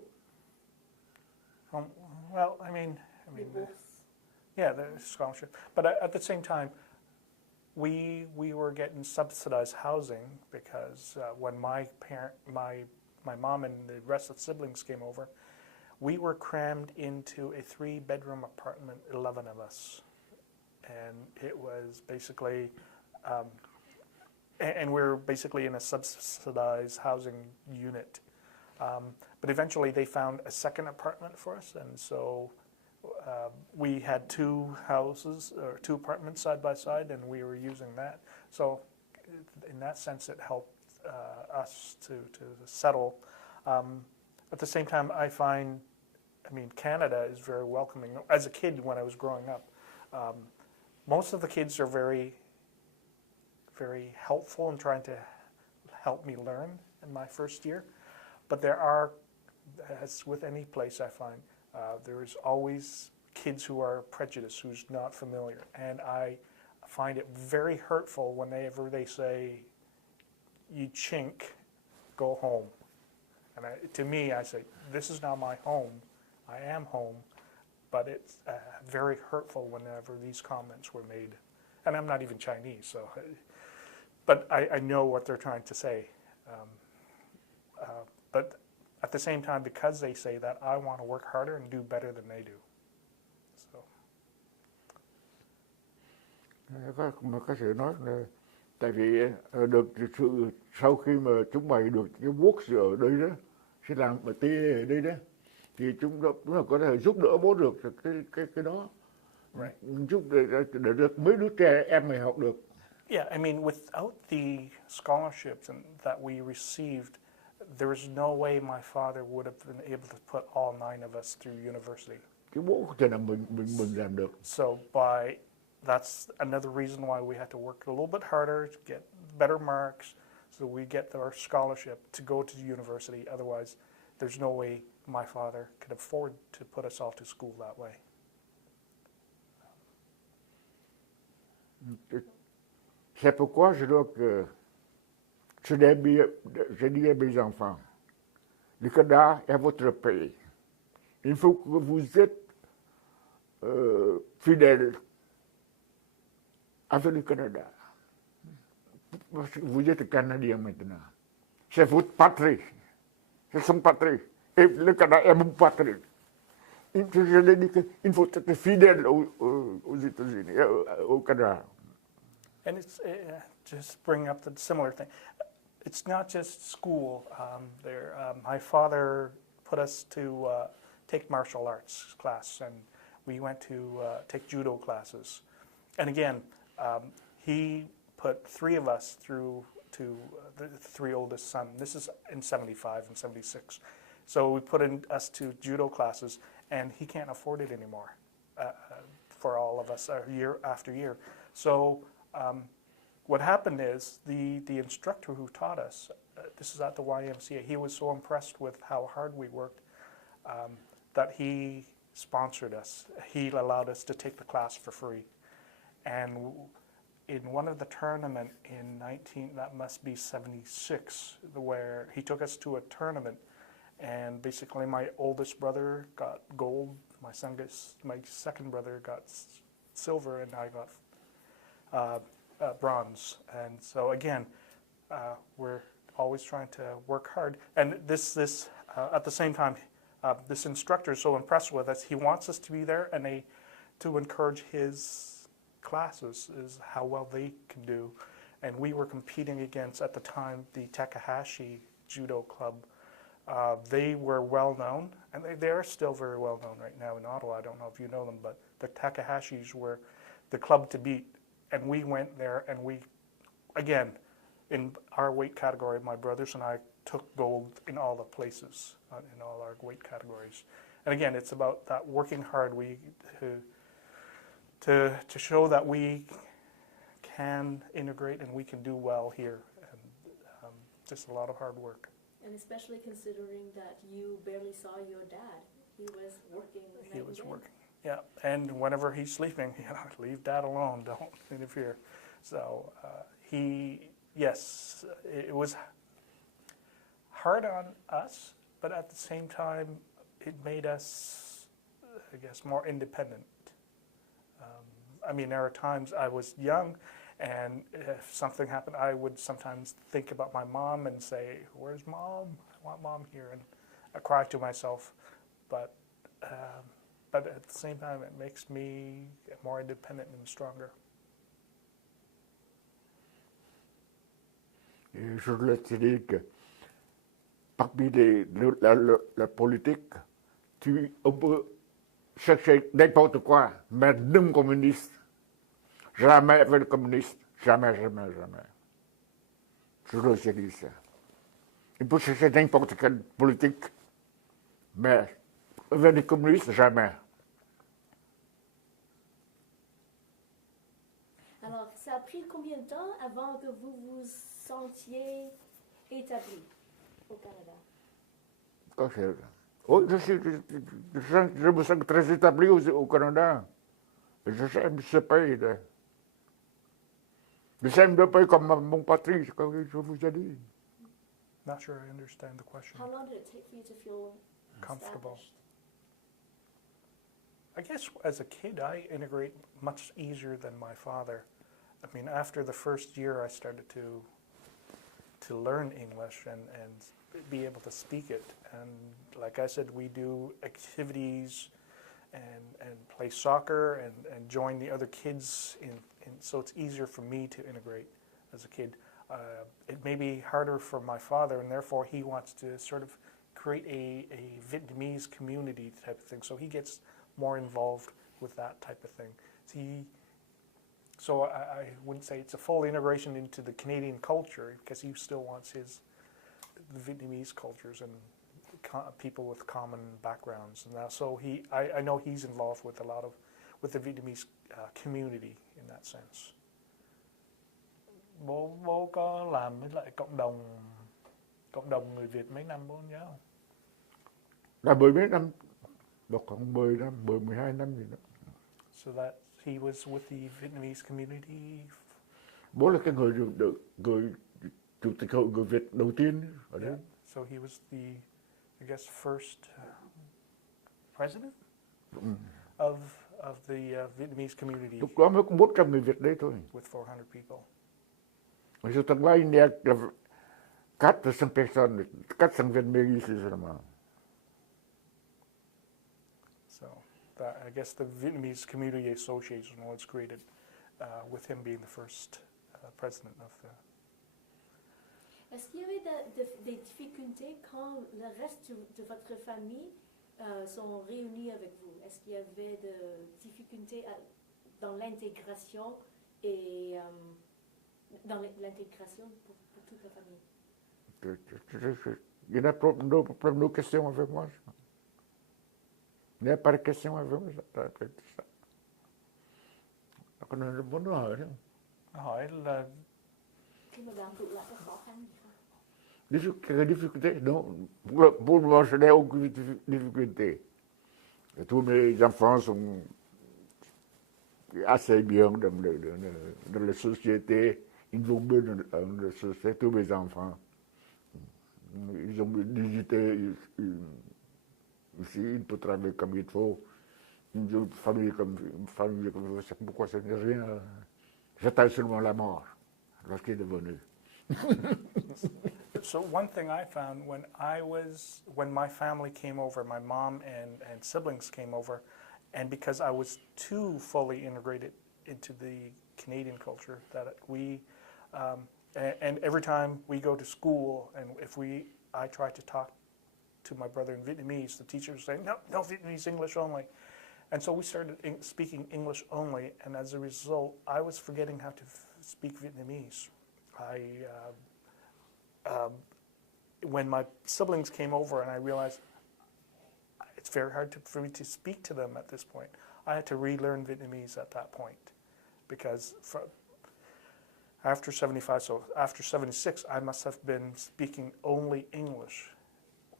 Không. Well, I mean, Les bourses. yeah, the scholarship. But at the same time, we were getting subsidized housing because when my mom and the rest of the siblings came over, we were crammed into a 3-bedroom apartment, 11 of us. And it was basically, and we're basically in a subsidized housing unit. But eventually they found a second apartment for us, and so we had 2 houses, or 2 apartments side by side, and we were using that. So in that sense, it helped us to settle. At the same time, I mean, Canada is very welcoming. As a kid, when I was growing up, most of the kids are very, very helpful in trying to help me learn in my first year. But there are, as with any place I find, there is always kids who are prejudiced, who's not familiar. And I find it very hurtful whenever they say, you chink, go home. And to me, I say, this is not my home. I am home. But it's very hurtful whenever these comments were made. And I'm not even Chinese, so. But I know what they're trying to say. the same time, because they say that, I want to work harder and do better than they do. So. Có sự nói là tại vì được sự sau khi mà chúng mày được cái works ở đây đó, sẽ làm ở ở đây đó, thì chúng nó có thể giúp đỡ bố được cái đó. Right. Giúp để được mấy đứa trẻ em mày học được. Yeah, I mean, without the scholarships that we received, there was no way my father would have been able to put all 9 of us through university. Cái bố không thể nào mình làm được. So that's another reason why we had to work a little bit harder to get better marks, so we get our scholarship to go to the university. Otherwise, there's no way my father could afford to put us all to school that way. C'est pourquoi je dois que je dis à mes enfants, le Canada est votre pays. Il faut que vous êtes fidèles avec le Canada. Parce que vous êtes Canadien maintenant. C'est votre patrie. C'est son patrie. Et le Canada est mon patrie. Je l'ai dit qu'il faut être fidèle aux États-Unis, au Canada. And it's just bringing up the similar thing. It's not just school. My father put us to take martial arts class, and we went to take judo classes. And again, he put 3 of us through to the 3 oldest sons. This is in 75 and 76. So we put us to judo classes, and he can't afford it anymore for all of us year after year. So what happened is the instructor who taught us, this is at the YMCA, he was so impressed with how hard we worked that he sponsored us. He allowed us to take the class for free. And in one of the tournament in that must be 76, where he took us to a tournament, and basically my oldest brother got gold, my second brother got silver, and I got bronze. And so again, we're always trying to work hard. And this at the same time, this instructor is so impressed with us. He wants us to be there, and to encourage his classes is how well they can do. And we were competing against, at the time, the Takahashi Judo Club. They were well known, and they are still very well known right now in Ottawa. I don't know if you know them, but the Takahashis were the club to beat. And we went there, and we, again, in our weight category, my brothers and I took gold in all the places, in all our weight categories. And again, it's about that working hard to show that we can integrate and we can do well here. And just a lot of hard work. And especially considering that you barely saw your dad. He was working. He was working. Yeah, and whenever he's sleeping, leave Dad alone, don't interfere. So yes, it was hard on us, but at the same time, it made us, I guess, more independent. I mean, there are times I was young, and if something happened, I would sometimes think about my mom and say, "Where's Mom? I want Mom here," and I cry to myself, but at the same time, it makes me more independent and stronger. Et je voulais te dire que parmi la politique, on peut chercher n'importe quoi, mais non communiste. Jamais avec le communiste. Jamais, jamais, jamais. Je dois te dire ça. On peut chercher n'importe quelle politique, mais avec les communistes, jamais. Alors, ça a pris combien de temps avant que vous vous sentiez établi au Canada? Je me sens très établi au Canada. J'aime ce pays. J'aime le pays comme mon patrie, comme je vous ai dit. Not sure I understand the question. How long did it take for you to feel Comfortable. established? I guess as a kid, I integrate much easier than my father. I mean, after the first year, I started to learn English and be able to speak it. And like I said, we do activities and play soccer and join the other kids so it's easier for me to integrate as a kid. It may be harder for my father, and therefore he wants to sort of create a Vietnamese community type of thing. So he gets more involved with that type of thing. So I wouldn't say it's a full integration into the Canadian culture, because he still wants the Vietnamese cultures and people with common backgrounds. And so I know he's involved with with the Vietnamese community in that sense. Bố có làm với lại cộng đồng người Việt mấy năm bố nhớ không? Là 10 mấy năm, khoảng 10 năm, 12 năm gì đó. So that he was with the Vietnamese community. Bố là cái người chủ tịch hội người Việt đầu tiên ở đây. So he was the, I guess, first President? of the Vietnamese community. Lúc đó mới có 400 người Việt đấy thôi. With 400 people. Mas eu também ainda 400 pessoas, 400 vermelhos lá. So I guess the Vietnamese Community Association was created with him being the first president of the. Est-ce qu'il y avait des difficultés quand le reste de votre famille sont réunis avec vous? Est-ce qu'il y avait des difficultés dans l'intégration et dans l'intégration pour toute la famille? Il n'y a pas de questions avec moi. Il n'y a pas de questions avec moi. Còn là muốn hỏi đấy. Hỏi là Khi mà đoàn tụ lại có khó khăn gì không? Cái difficulté, non. Pour moi, je n'ai aucune difficulté. Tous mes enfants sont assez bien dans la société. Ils vont bien dans la société, tous mes enfants. Ils ont visité ici, ils peuvent travailler comme il faut. Une famille comme c'est pourquoi ça n'est rien. J'attends seulement la mort lorsqu'il est venu. So one thing I found when my family came over, my mom and siblings came over, and because I was too fully integrated into the Canadian culture, that and every time we go to school, and I try to talk to my brother in Vietnamese, the teacher was saying, no Vietnamese, English only. And so we started speaking English only, and as a result, I was forgetting how to speak Vietnamese. When my siblings came over and I realized it's very hard for me to speak to them at this point, I had to relearn Vietnamese at that point, because after 75, so after 76, I must have been speaking only English,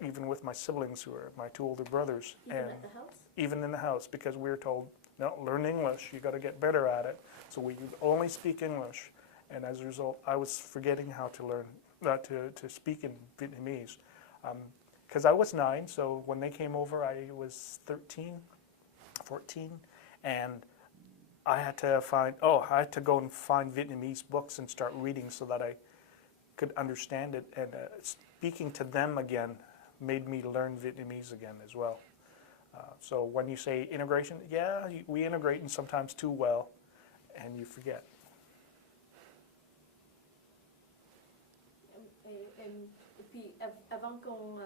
even with my siblings, who are my two older brothers. Even at the house? Even in the house, because we were told, no, learn English, you got to get better at it. So we could only speak English, and as a result, I was forgetting how to learn, to speak in Vietnamese. Because I was 9, so when they came over, I was 13, 14, and I had to go and find Vietnamese books and start reading so that I could understand it, and speaking to them again made me learn Vietnamese again as well. So when you say integration, yeah, we integrate, and sometimes too well, and you forget. Et puis, avant qu'on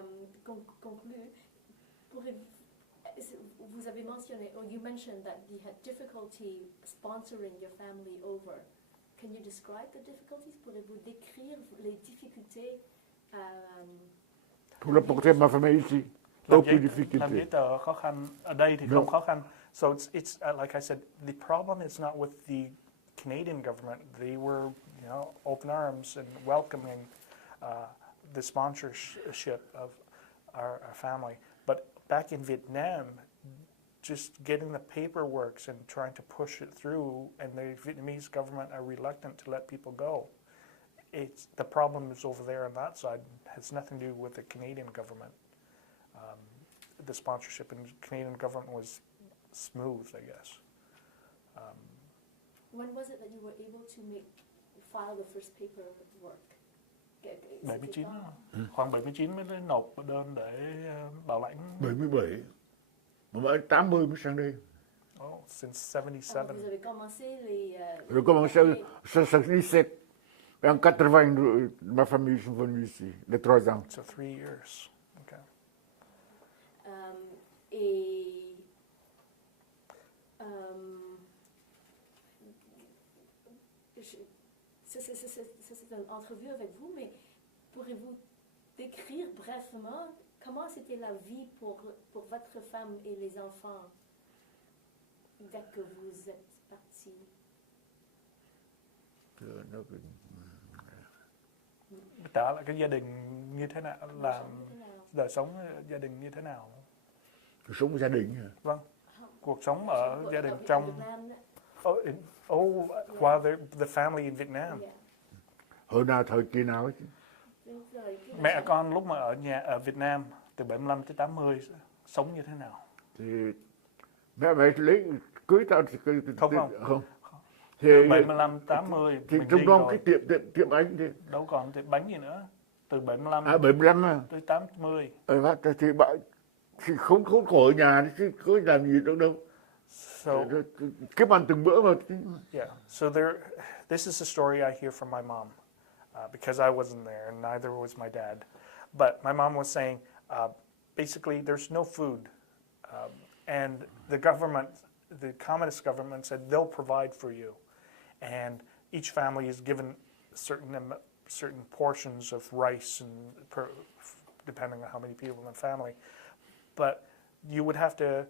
conclue, vous avez mentionné, or you mentioned that you had difficulty sponsoring your family over. Can you describe the difficulties? Pourrez-vous décrire les difficultés? Pour apporter ma famille ici. làm giấy tờ khó khăn ở đây thì không khó khăn. So it's like I said, the problem is not with the Canadian government. They were, open arms and welcoming the sponsorship of our family. But back in Vietnam, just getting the paperwork and trying to push it through, and the Vietnamese government are reluctant to let people go. The problem is over there on that side. It has nothing to do with the Canadian government. The sponsorship in the Canadian government was smooth, I guess. When was it that you were able to file the first paperwork? 79 c'était đó. quand? Khoảng 79 mới đến nộp đơn để bảo lãnh. 77. Mà mãi 80 mới sang đây. Oh, since Alors, 77. vous avez commencé les... J'ai commencé en 77. Et en 80, ma famille sont venus ici, de 3 ans. So 3 years. Okay. Et c'est une entrevue avec vous, mais pourrez-vous décrire brièvement comment c'était la vie pour votre femme et les enfants dès que vous êtes partis? Trả lại cái gia đình như thế nào, là đời sống gia đình như thế nào? Cuộc sống gia đình hả? Vâng. Cuộc sống ở gia đình Ở trong Việt Nam đó. while the family in Vietnam. Yeah. Hồi nào, thời kỳ nào ấy chứ? Rồi, khi Mẹ mà- con lúc mà ở nhà ở Việt Nam từ 75 tới 80 sống như thế nào? Thì mẹ lấy cưới tao thì Không. Thì 75 80 thì mình trong đi đó rồi. cái tiệm anh thì Đâu còn tiệm bánh gì nữa. Từ 75 75 à. tới 80. Thì bạn thì không khổ ở nhà chứ có làm gì đâu đâu. So Kiếm ăn từng bữa mà. yeah. So this is a story I hear from my mom, because I wasn't there and neither was my dad. But my mom was saying, basically, there's no food, and the communist government said they'll provide for you, and each family is given certain portions of rice and depending on how many people in the family. But you would have to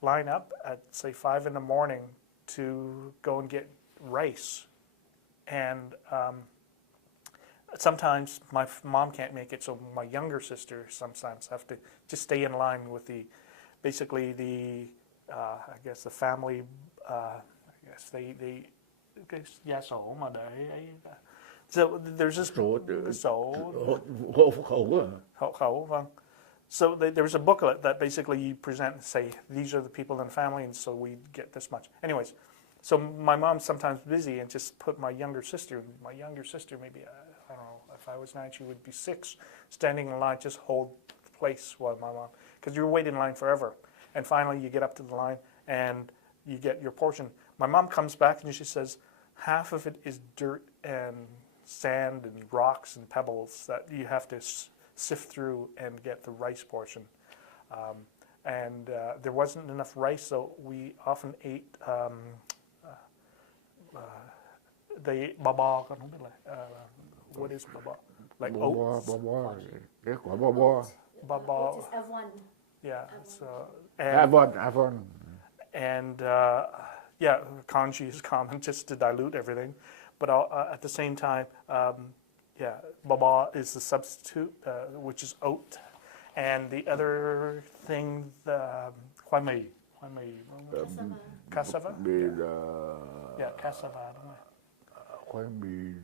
line up at, say, 5 in the morning to go and get rice. And sometimes my mom can't make it, so my younger sister sometimes have to just stay in line with basically I guess the family, I guess they cái gia sổ mà để ấy. So there's this sổ hộ khẩu, vâng. So there's a booklet that basically you present and say, these are the people in the family, and so we get this much. Anyways, so my mom's sometimes busy and just put my younger sister, maybe, I don't know, if I was 9, she would be 6, standing in line, just hold the place while my mom, because you're waiting in line forever. And finally you get up to the line and you get your portion. My mom comes back and she says, half of it is dirt and sand and rocks and pebbles that you have to sift through and get the rice portion. There wasn't enough rice, so we often ate they ate baba, con không biết là what is baba? Like oats. Cái quả bò. Baba. It is avoine. Yeah. So Avon. and yeah, congee is common just to dilute everything, but at the same time, baba is the substitute, which is oat, and the other thing, khoai mì, cassava. Yeah, cassava. Khoai mì.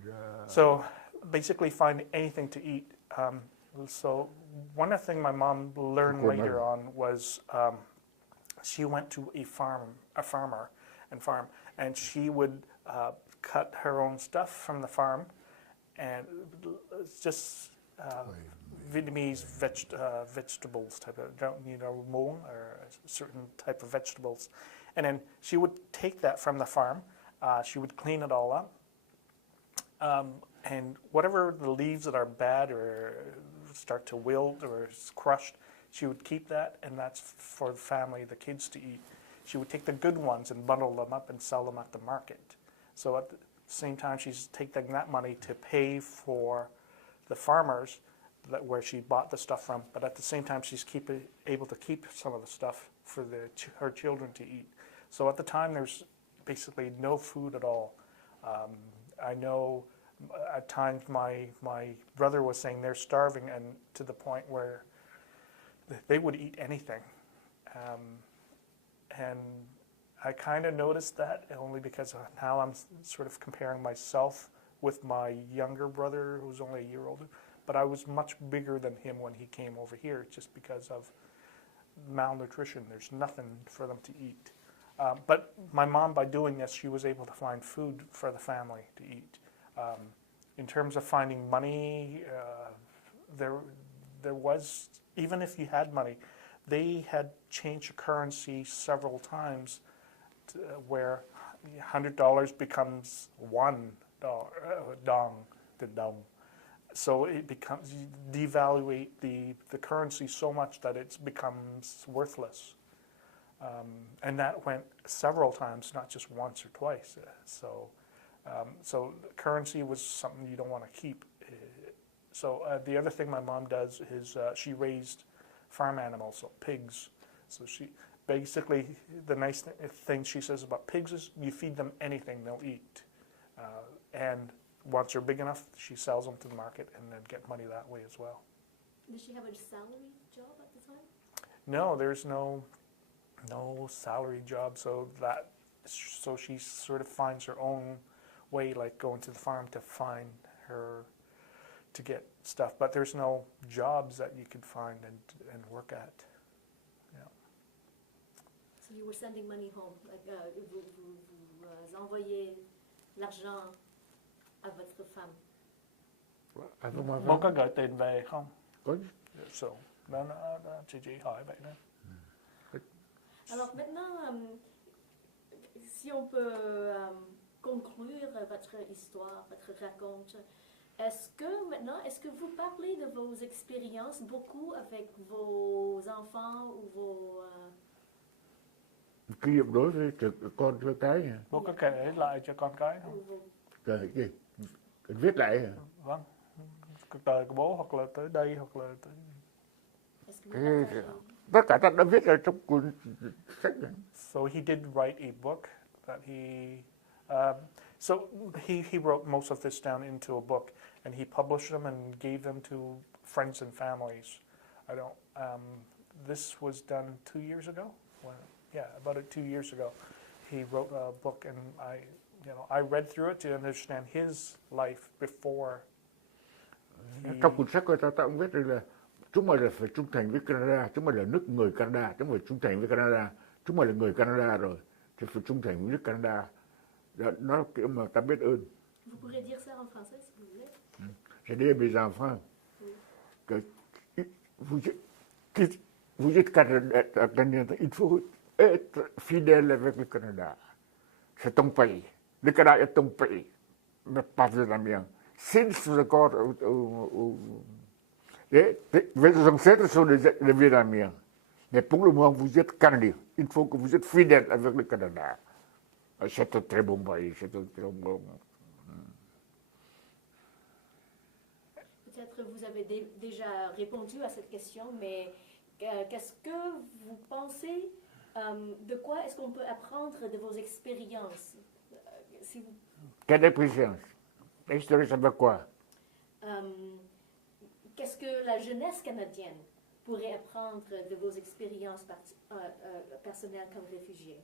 So basically, find anything to eat. So one of the things my mom learned later on was she went to a farmer, and she would cut her own stuff from the farm, and it's just Vietnamese vegetables type of, muong or a certain type of vegetables, and then she would take that from the farm. She would clean it all up, and whatever the leaves that are bad or start to wilt or is crushed, she would keep that, and that's for the family, the kids to eat. She would take the good ones and bundle them up and sell them at the market. So at the same time, she's taking that money to pay for the farmers where she bought the stuff from, but at the same time, she's able to keep some of the stuff for her children to eat. So at the time, there's basically no food at all. I know at times my brother was saying they're starving, and to the point where they would eat anything. And I kind of noticed that only because now I'm sort of comparing myself with my younger brother, who's only a year older, but I was much bigger than him when he came over here just because of malnutrition. There's nothing for them to eat. But my mom, by doing this, she was able to find food for the family to eat. in terms of finding money, there was, even if you had money, they had changed the currency several times to, where $100 becomes $1 dong, the dong. So it becomes, you devaluate the currency so much that it becomes worthless. And that went several times, not just once or twice. So currency was something you don't want to keep. So the other thing my mom does is she raised farm animals, so pigs. So she basically, the nice thing she says about pigs is you feed them anything, they'll eat. And once they're big enough, she sells them to the market and then get money that way as well. Did she have a salary job at the time? No, there's no salary job, so she sort of finds her own way, like going to the farm to find to get stuff. But there's no jobs that you could find and work at. Yeah. So you were sending money home, like vous envoyez l'argent à votre femme. Avec ma Bố femme. có gửi tiền về không? Có. So, đó chị hỏi vậy đó. Alors maintenant, si on peut conclure votre histoire, votre raconte, est-ce que vous parlez de vos expériences beaucoup avec vos enfants ou vos... Kinh nghiệm đối với con với cái hả? Bố có kể lại cho con cái không? ou vos... Kể gì? Viết lại hả? Vâng. Cuộc đời của bố hoặc là tới đây hoặc là tới... Est-ce que vous Cái, partagez? tất cả ta đã viết ở trong cuốn sách này. So he did write a book that he... so he wrote most of this down into a book, and he published them and gave them to friends and families. I don't... this was done 2 years ago? About 2 years ago. He wrote a book, and I read through it to understand his life before. Trong cuốn sách của ta cũng viết là chúng mày là phải trung thành với Canada, chúng mày là người Canada, chúng mày trung thành với Canada, chúng mày là người Canada rồi thì phải trung thành với nước Canada. Nó là kiểu mà ta biết ơn. Vous pourrez dire ça en français si vous voulez. J'ai dit à mes enfants que vous êtes Canadien, il faut être fidèle avec le Canada. C'est ton pays. Le Canada est ton pays, mais pas vietnamien. Since vous encore vos ancêtres sont les Vietnamiens. Mais pour le moment, vous êtes Canadien. Il faut que vous êtes fidèle avec le Canada. C'est un très bon pays. C'est un très bon... Peut-être vous avez déjà répondu à cette question, mais qu'est-ce que vous pensez, de quoi est-ce qu'on peut apprendre de vos expériences? Si vous... Quelle expérience? L'expérience avec quoi? Qu'est-ce que la jeunesse canadienne pourrait apprendre de vos expériences personnelles comme réfugiés?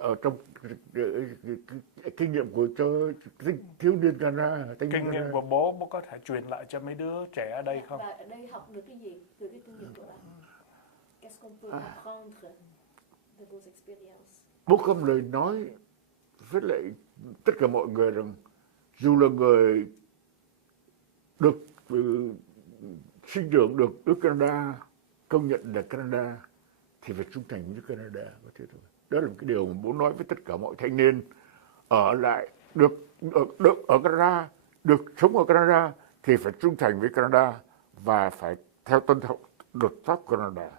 Ở trong kinh nghiệm của thiếu niên Canada, Kinh nghiệm của bố có thể truyền lại cho mấy đứa trẻ ở đây không? Và ở đây học được cái gì từ cái kinh nghiệm của bạn? Qu'est-ce qu'on peut apprendre de vos expériences? Bố có một lời nói với lại tất cả mọi người rằng dù là người được sinh trưởng được nước Canada công nhận là Canada thì phải trung thành với nước Canada, có thế thôi. Đó là một cái điều mà bố nói với tất cả mọi thanh niên ở lại được ở Canada, được sống ở Canada thì phải trung thành với Canada và phải theo tuân thủ luật pháp Canada.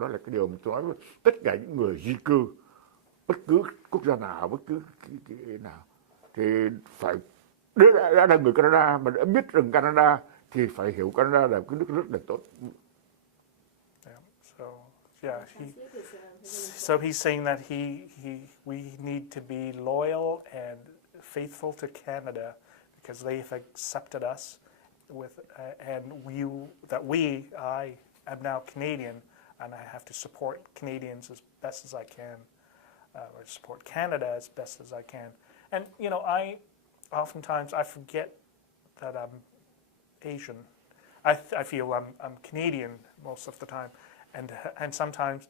Đó là cái điều mà tôi nói với tất cả những người di cư bất cứ quốc gia nào, bất cứ cái nào thì phải đã là người Canada mà đã biết rằng Canada thì phải hiểu Canada là cái nước rất là tốt. So he's saying that we need to be loyal and faithful to Canada because they have accepted us I am now Canadian and I have to support Canadians as best as I can, or support Canada as best as I can. And oftentimes I forget that I'm Asian. I feel I'm Canadian most of the time, and sometimes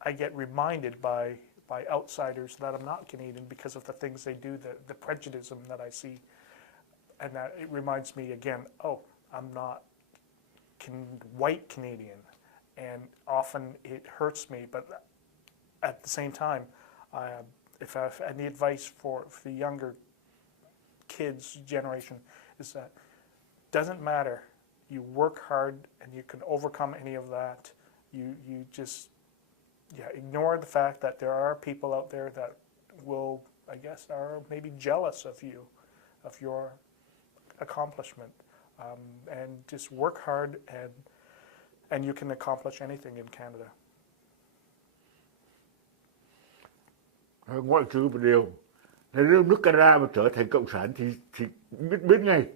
I get reminded by by outsiders that I'm not Canadian because of the things they do, the prejudice that I see. And that it reminds me again, oh, I'm not white Canadian. And often it hurts me, but at the same time, if I have any advice for the younger kids generation, is that doesn't matter. You work hard and you can overcome any of that. You just ignore the fact that there are people out there that will, I guess, are maybe jealous of you, of your accomplishment, and just work hard and you can accomplish anything in Canada. Ngoại trừ một điều, là nếu nước Canada mà trở thành cộng sản thì biết ngay.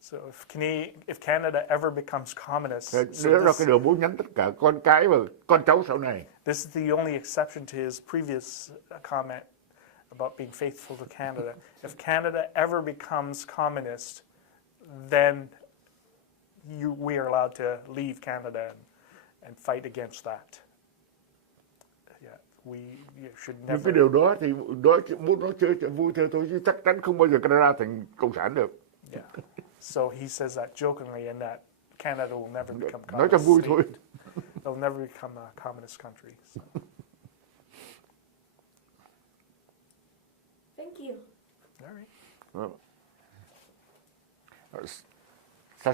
So if Canada ever becomes communist, Đó là cái điều bố nhắn tất cả con cái và con cháu sau này. This is the only exception to his previous comment about being faithful to Canada. If Canada ever becomes communist, then we are allowed to leave Canada and fight against that. Yeah, we should Nhưng never. cái điều đó thì muốn nói chơi vui theo thôi chứ chắc chắn không bao giờ Canada thành cộng sản được. Yeah. So he says that jokingly, and that Canada will never become Nói cho communist. vui thôi. They'll never become a communist country. So. Thank you. All right. Ça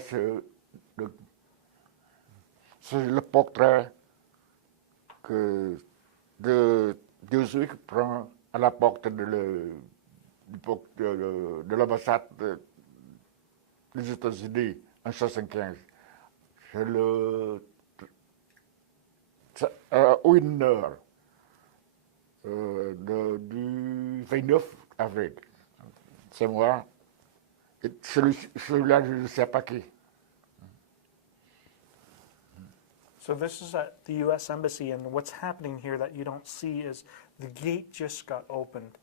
c'est le portrait que de Jésus qui prend à la porte de l'ambassade des États-Unis en 1975. C'est une heure du 29 avril. C'est moi. Et celui-là, je ne sais pas qui. So this is at the U.S. Embassy, and what's happening here that you don't see is the gate just got opened,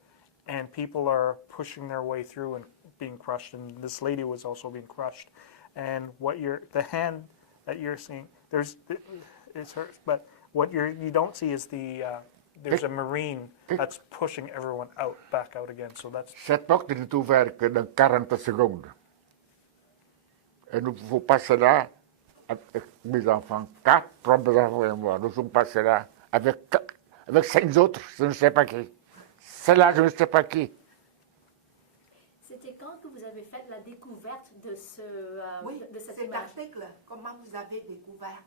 and people are pushing their way through and being crushed, and this lady was also being crushed. And the hand that you're seeing, it's hers, but what you don't see is there's a Marine that's pushing everyone back out again. So that's. Cette porte est ouverte dans 40 secondes. Et nous pouvons passer là avec mes enfants, 4 propres enfants et moi. Nous sommes passés là avec 5 autres, je ne sais pas qui. Celle-là, je ne sais pas qui. C'était quand que vous avez fait la découverte de cette cet image? article, comment vous avez découvert?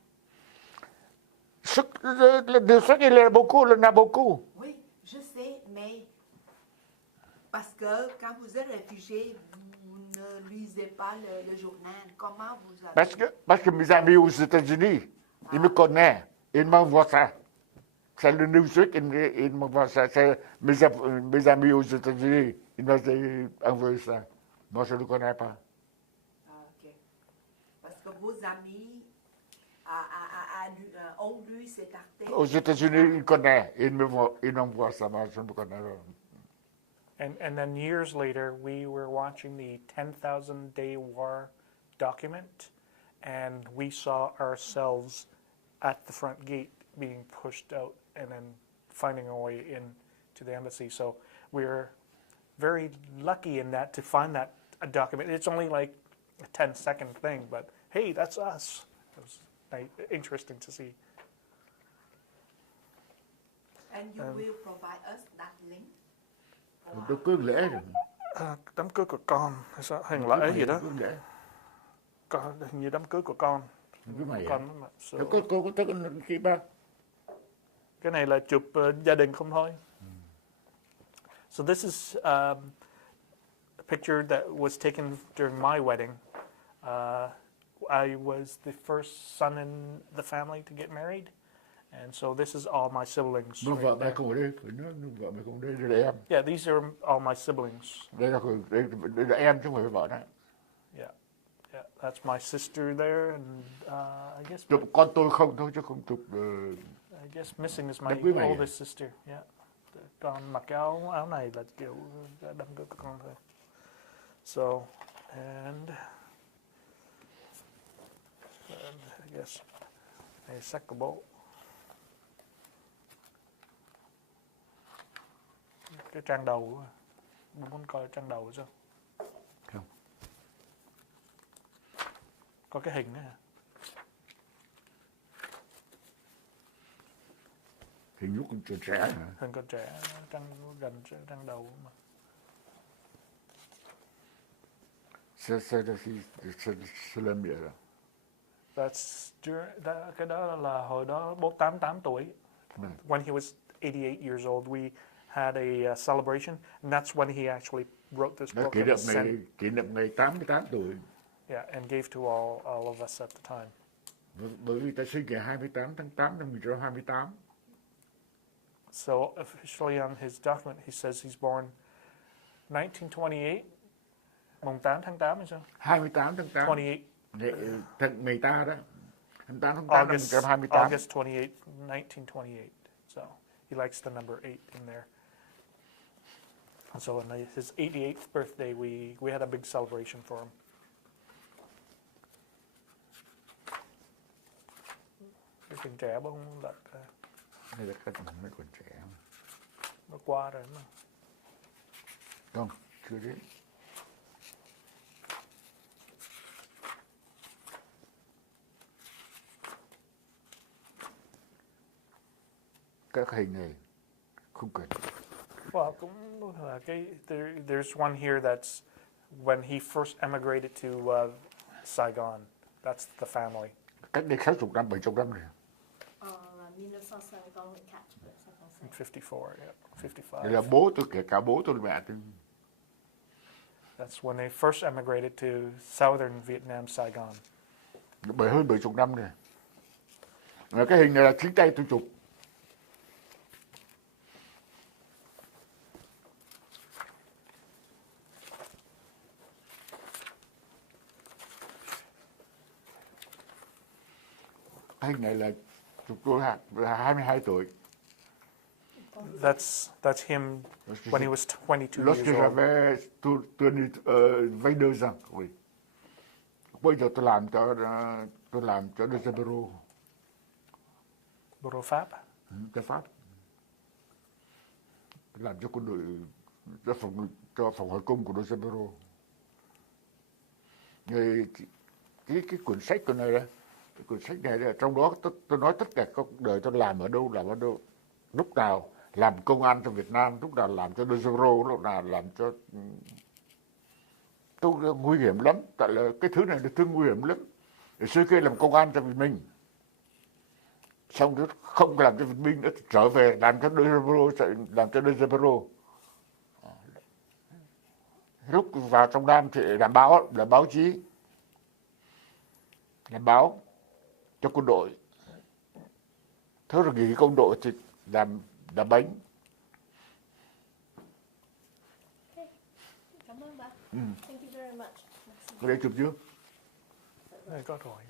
De ce qu'il y a beaucoup, il y en a beaucoup. Oui, je sais, mais parce que quand vous êtes réfugié, vous ne lisez pas le journal. Comment vous avez... Parce que mes amis aux États-Unis, ils me connaissent, ils m'envoient ça. C'est le Newsweek, ils m'envoient ça. C'est mes amis aux États-Unis, ils m'ont envoyé ça. Moi, je ne le connais pas. Ah, ok. Parce que vos amis ont lu cet article. Aux États-Unis, ils connaissent, ils m'envoient ça. Moi, je ne le connais pas. And then years later, we were watching the 10,000 Day War document, and we saw ourselves at the front gate being pushed out and then finding our way into the embassy. So we were very lucky in that to find that document. It's only like a 10-second thing, but hey, that's us. It was interesting to see. And you will provide us that link. Tôi cứ lễ rồi. Đám cưới của con, hay sao? Hình lễ gì đó. Hình như đám cưới của con. Cái mày Con à? Cô có tới khi ba. Cái này là chụp gia đình không thôi. So this is a picture that was taken during my wedding. I was the first son in the family to get married. And so this is all my siblings. Vợ mẹ không ở đây, vợ mẹ không ở đây, đây là em. Yeah, these are all my siblings. Đây là em chứ không phải vợ đó. Yeah, that's my sister there, and I guess. Chụp con tôi không thôi chứ không chụp. I guess missing is my quý mày à? oldest sister. Yeah, con mặc cái áo này là kiểu đám cưới của con thôi. So, and I guess a second bowl. cái trang đầu. Muốn coi trang đầu sao? Không. Có cái hình đó hả? Hình lúc còn trẻ hả? Hình con trẻ gần trang đầu mà. C'est la mienne. Cái đó là hồi đó bố 88 tuổi. When he was 88 years old, we had a celebration, and that's when he actually wrote this book. Kỷ niệm ngày 88 tuổi. Yeah, and gave to all of us at the time. Bởi vì ta sinh ngày 28 tháng 8 năm 1928. So officially on his document, he says he's born 1928, mùng 8 tháng 8 hay sao? 28 tháng 8. 28. Ngày ta đó. 28 tháng 8 năm 1928. August 28, 1928. So he likes the number 8 in there. And so on his 88th birthday, we had a big celebration for him. Cái tình trẻ bông lật. Đây là cái mấy còn trẻ. Nó qua rồi mà. Không, chưa đến. Các hình này không cần. Well, cũng là cái there's one here that's when he first emigrated to Saigon. That's the family. Cách đây 60 năm, 70 năm rồi. 1954, 54, yeah, 55. Đây là bố tôi, kể cả bố tôi mẹ tôi. That's when they first emigrated to southern Vietnam, Saigon. Hơn 70 năm rồi. Và cái hình này là chính tay tôi chụp. Cái hình này là chụp tôi là 22 tuổi. That's him when he was 22 Lorsque years old. j'avais 22 ans, oui. Bây giờ tôi làm cho De Zabero. Bộ Pháp. Cho Pháp. Làm cho quân đội, cho phòng hỏi cung của De Zabero. Cái cuốn sách của này đó, cái cuốn sách này là trong đó tôi nói tất cả các đời tôi làm ở đâu, lúc nào làm công an cho Việt Nam, lúc nào làm cho De Zabero, lúc nào làm cho tôi nguy hiểm lắm, tại là cái thứ này là thứ nguy hiểm lắm. Để xưa kia làm công an cho Việt Minh, xong rồi không làm cho Việt Minh nữa, trở về làm cho De Zabero, lúc vào trong Nam thì làm báo chí, làm báo cho quân đội. Thế rồi nghỉ quân đội thì làm bánh. Cảm ơn bác. Thank you very much. Cái đây chụp chưa? Đây có rồi.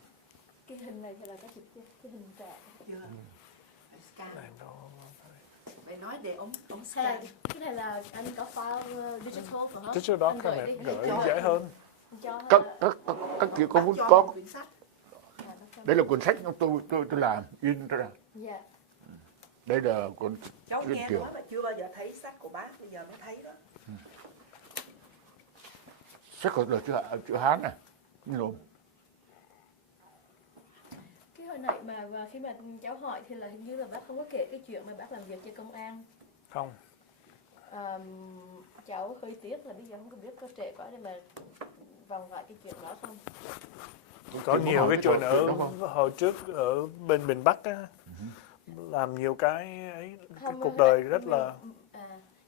Cái hình này thì là cái chụp cái hình trẻ. Chưa. Phải scan. Này nó Phải nói để ông Hay scan. là cái này là anh có file digital phải không? Digital Anh gửi document đi, gửi cho- dễ hơn. cho- Các kiểu có muốn Cho có. một quyển sách. Đây là cuốn sách tôi làm in ra. Dạ. Đây là cuốn Cháu Nguyễn nghe Triều. nói mà chưa bao giờ thấy sách của bác, bây giờ mới thấy đó. Sách của chữ Hán này, như luôn. Cái hồi nãy mà khi mà cháu hỏi thì là hình như là bác không có kể cái chuyện mà bác làm việc cho công an. Không. Cháu hơi tiếc là bây giờ không có biết có trễ quá để mà vòng lại cái chuyện đó không? Có nhiều cái chuyện ở hồi trước ở bên miền Bắc á, làm nhiều cái ấy, cái cuộc đời rất là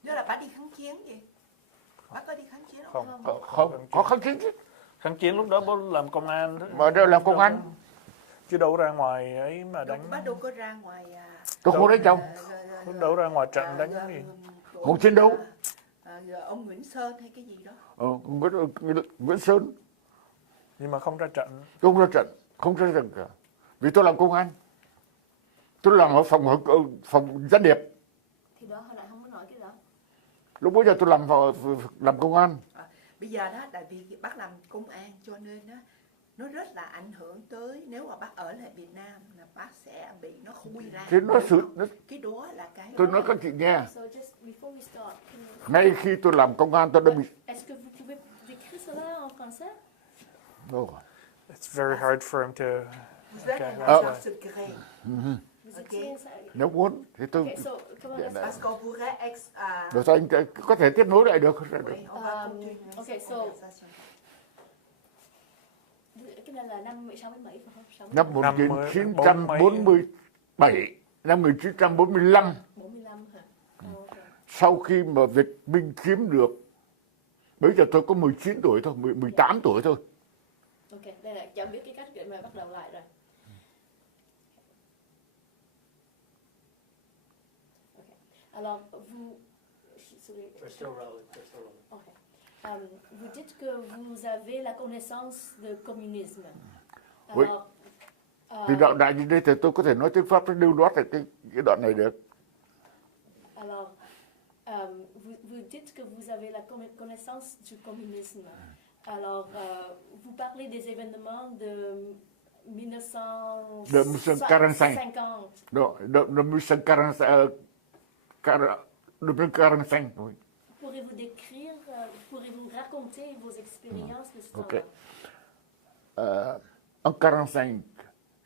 Nếu là bác đi kháng chiến gì? Bác có đi kháng chiến không? Không, có kháng chiến chứ. kháng chiến lúc đó bố làm công an đó. Mà đâu làm công an. Chứ đâu ra ngoài ấy mà Đâu, đánh. bác đâu có ra ngoài... Tôi không đánh chồng. Đâu ra ngoài trận đánh gì. Không chiến đấu. Ông Nguyễn Sơn hay cái gì đó. Nguyễn Sơn. Nhưng mà không ra trận. Tôi không ra trận cả. Vì tôi làm công an. Tôi làm ở phòng gián điệp. Thì đó hồi nãy không có nói cái đó. Lúc bấy giờ tôi làm công an. Bây giờ đó, tại vì bác làm công an cho nên đó, nó rất là ảnh hưởng tới, nếu mà bác ở lại Việt Nam là bác sẽ bị nó khui ra. Thế nó sự, Cái đó là cái tôi nói các chị nghe, So just before we start, ngay khi tôi làm công an tôi đã bị... est-ce que vous pouvez décrire cela en français? Oh. It's very hard for him to. Vous êtes Okay, un that's agent why. secret. Vous Ok. expliquez ça. Nếu muốn thì tôi... Okay, so comment Dạ, est-ce dạ. Parce qu'on pourrait Rồi sao anh có thể tiếp nối lại được? oui, on va continuer ok, cette so- conversation. cái này là năm 67 phải không? 60, Năm 1947, năm 1945, 45 hả? Ok. sau khi mà Việt Minh chiếm được, bây giờ tôi có 19 tuổi thôi, 18 tuổi thôi. Ok, đây là cháu biết cái cách để mà bắt đầu lại rồi. Ok. Alors, vous... They're still rolling. They're still rolling. Ok. Vous dites que vous avez la connaissance de communisme. Oui. Alors, Thì đoạn đại như đây thì tôi có thể nói tiếng Pháp, lưu loát lại cái đoạn này được. alors vous dites que vous avez la connaissance du communisme. Alors, vous parlez des événements de 1945. 50. Non, de 1945, oui. Pourrez-vous décrire, pourrez-vous raconter vos expériences de ce Ok. temps-là? En 1945,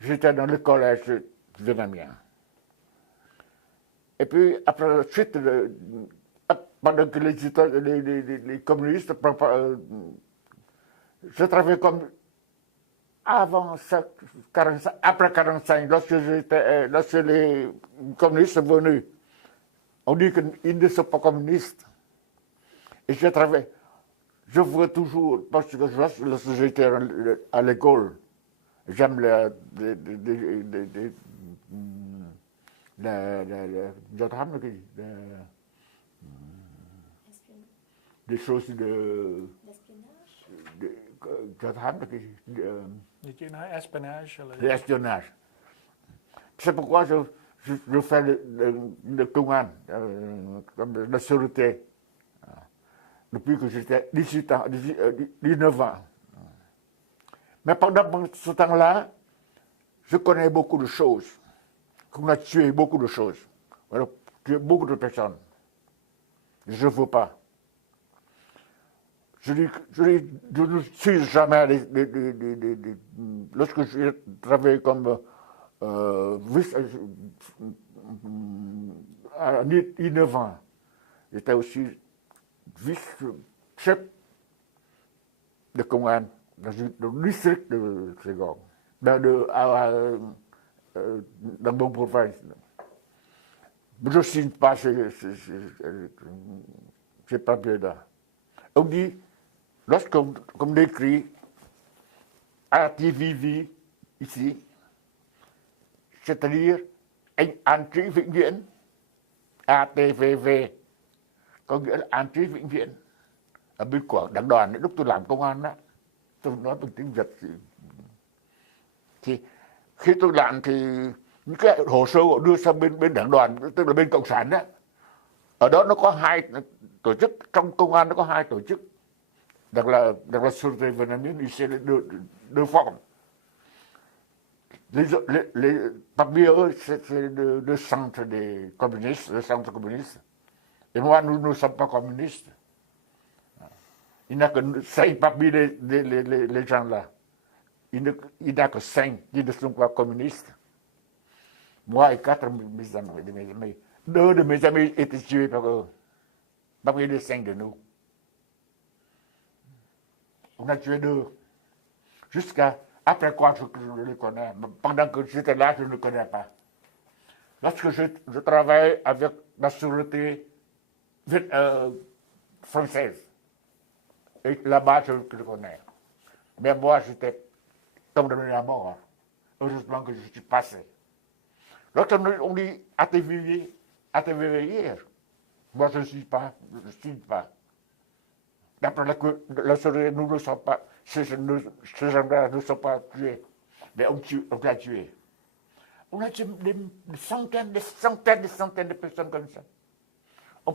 j'étais dans le collège vietnamien. Et puis, après la suite, pendant que les communistes, je travaillais comme avant 45, après 45, lorsque les communistes sont venus. On dit qu'ils ne sont pas communistes. Et je travaille, je vois toujours, parce que lorsque j'étais à l'école, j'aime des choses de... L'espionnage? Did you know espionnage? L'espionnage. C'est pourquoi je fais le công comme la sûreté. Depuis que j'étais 18 ans, 19 ans. Mais pendant ce temps-là, je connais beaucoup de choses. On a tué beaucoup de choses. On a tué beaucoup de personnes. Je ne veux pas. Je ne suis jamais... Lorsque j'ai travaillé comme à 19 ans, j'étais aussi vice-chef de công an dans le district de Saigon, dans mon province. Je ne signe pas ces papiers-là. On dit, lorsqu'on écrit ATVV ici, c'est-à-dire an trí vĩnh viễn, ATVV, có nghĩa là an trí vĩnh viễn. Ở bên của đảng đoàn, lúc tôi làm công an đó, tôi nói bằng tiếng Việt thì khi tôi làm thì những cái hồ sơ họ đưa sang bên đảng đoàn, tức là bên cộng sản đó, ở đó nó có hai tổ chức, trong công an nó có hai tổ chức, đặc là Sûreté Vietnamese, ici deux formes. Les papiers, c'est le centre des communistes, le centre communiste. Et moi, nous ne sommes pas communistes. Il n'y a que 5 papiers, les gens là. Il n'y a que 5 qui ne sont pas communistes. Moi et 4 de mes amis. 2 de mes amis étaient tués par eux. Parmi les 5 de nous. On a tué 2. Jusqu'à... Après quoi, je le connais. Pendant que j'étais là, je ne le connais pas. Lorsque je travaille avec la sûreté française, et là-bas, je le connais. Mais moi, j'étais condamné à mort. Heureusement que je suis passé. Lorsqu'on dit ATVV hier, moi, je ne suis pas. D'après la sûreté, nous ne sommes pas. Ces gens-là ne sont pas tués, mais on l'a tué. On a tué des centaines de personnes comme ça. On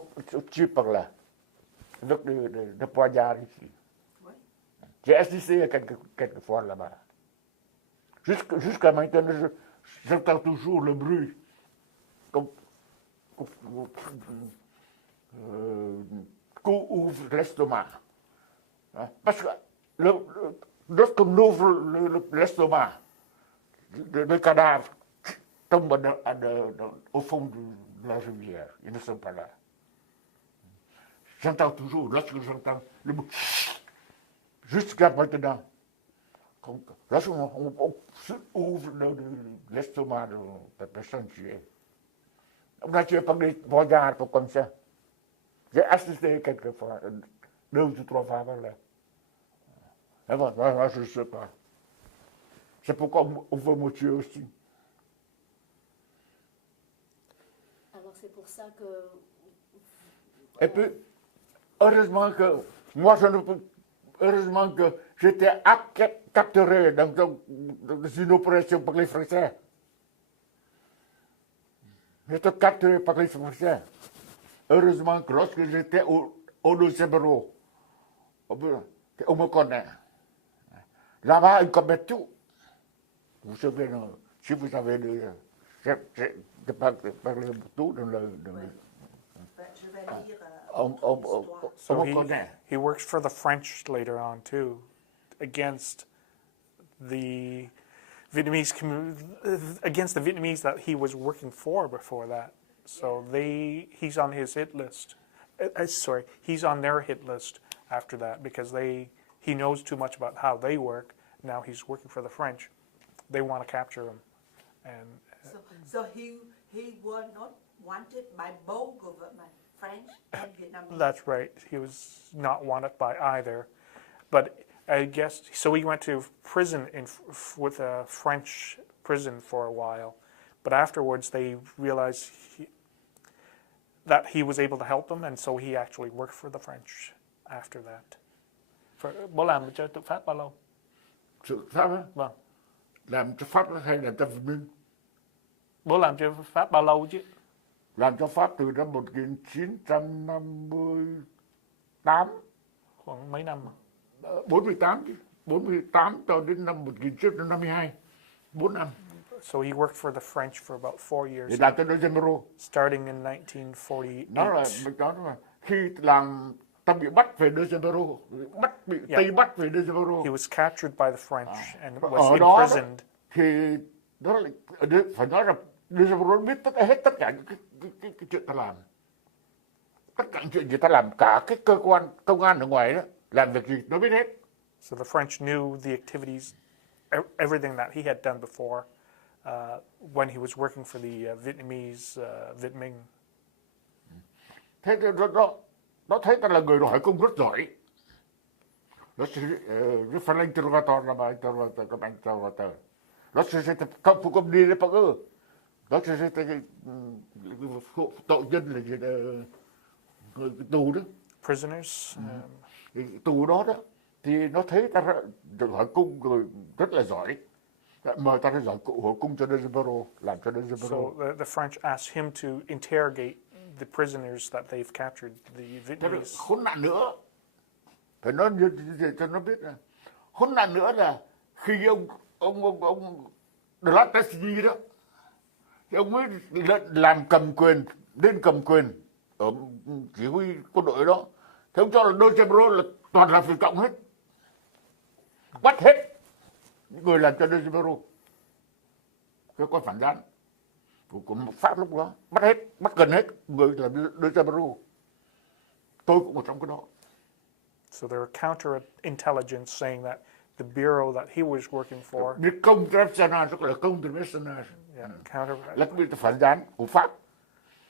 tue par là, avec le poignard ici. Oui. J'ai assisté à quelques fois là-bas. Jusqu'à maintenant, j'entends toujours le bruit. Qu'on ouvre l'estomac. Hein? Parce que lorsqu'on ouvre l'estomac, le cadavre tombe au fond de la rivière. Ils ne sont pas là. J'entends toujours, lorsque j'entends le bruit, jusqu'à maintenant, lorsqu'on ouvre l'estomac de la personne tuée, on a tué par des regards comme ça. J'ai assisté quelques fois, 2 ou 3 fois par là. Et voilà, je ne sais pas. C'est pourquoi on veut me tuer aussi. Alors c'est pour ça que... Et puis, heureusement que j'étais capturé dans une opération par les Français. J'étais capturé par les Français. Heureusement que lorsque j'étais au Lucembourg, on me connaît. Là-bas, ils commettent tout. Vous savez, si vous avez de parler tout dans le... Je vais lire l'histoire. So he works for the French later on too, against the Vietnamese that he was working for before that. So he's on his hit list. He's on their hit list after that because he knows too much about how they work. Now he's working for the French. They want to capture him, and so he was not wanted by both government, French and Vietnamese. That's right. He was not wanted by either, but I guess so. He went to prison with a French prison for a while, but afterwards they realized that he was able to help them, and so he actually worked for the French after that. Bố làm cho tự Pháp bao lâu? Sự Pháp á? Vâng. Làm cho Pháp hay làm cho Việt Minh? Bố làm cho Pháp bao lâu chứ? Làm cho Pháp từ năm 1958. Khoảng mấy năm? 48 chứ. 48 cho đến năm 1952. 4 năm. So he worked for the French for about 4 years. Để làm cho Lucembourg. Starting in 1948. Đó là mình nói là khi làm ta bị bắt về Lucembourg, bị Tây bắt về Lucembourg. He was captured by the French and was ở đó imprisoned. Thì đó là phải nói là Lucembourg biết hết tất cả những cái chuyện ta làm. Tất cả những chuyện gì ta làm, cả cái cơ quan công an ở ngoài đó làm việc gì nó biết hết. So the French knew the activities, everything that he had done before when he was working for the Vietnamese Viet Minh. Thế nó thấy ta là người hỏi cung rất giỏi. Nó sẽ phải lên interrogator là bài interrogator. Nó sẽ không phụ công đi lên bằng ư. Nó sẽ tội nhân là gì tù đó. Prisoners. Tù đó đó thì nó thấy ta hỏi cung rồi rất là giỏi. Mời ta ra giỏi hỏi cung cho Lucembourg, làm cho Lucembourg. So the French asked him to interrogate the prisoners that they've captured, the Vietnamese. Khốn nạn nữa, phải nói như cho nó biết là khốn nạn nữa là khi ông De La Tassigny đó, thì ông mới làm lên cầm quyền ở chỉ huy quân đội đó, thì ông cho là Lucembourg là toàn là Việt Cộng hết, bắt hết những người làm cho Lucembourg, cái con phản gián của Pháp lúc đó, bắt gần hết người làm Lucembourg. Tôi cũng ở trong cái đó. So there were counter intelligence saying that the bureau that he was working for. Biết công international, tức là công international. Counter. Là cái phản gián của Pháp.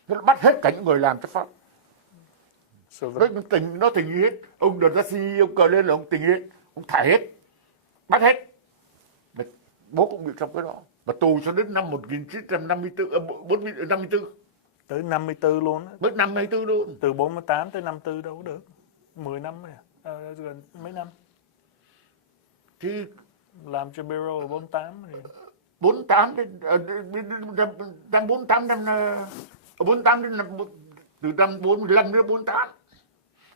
Nó bắt hết cả những người làm cho Pháp. So nó tình hết. Ông De La Tassigny, ông cờ lên là ông tình hết, ông thải hết, bắt hết. Bố cũng bị trong cái đó. Và tù cho đến năm 1954. Tới 54 luôn á. Tới 54 luôn. Từ 48 tới 54 đâu có được. 10 năm rồi. Gần mấy năm. Thì làm cho bureau 48 thì 48 đến năm 48 năm 48 đến năm từ năm 45 đến 48.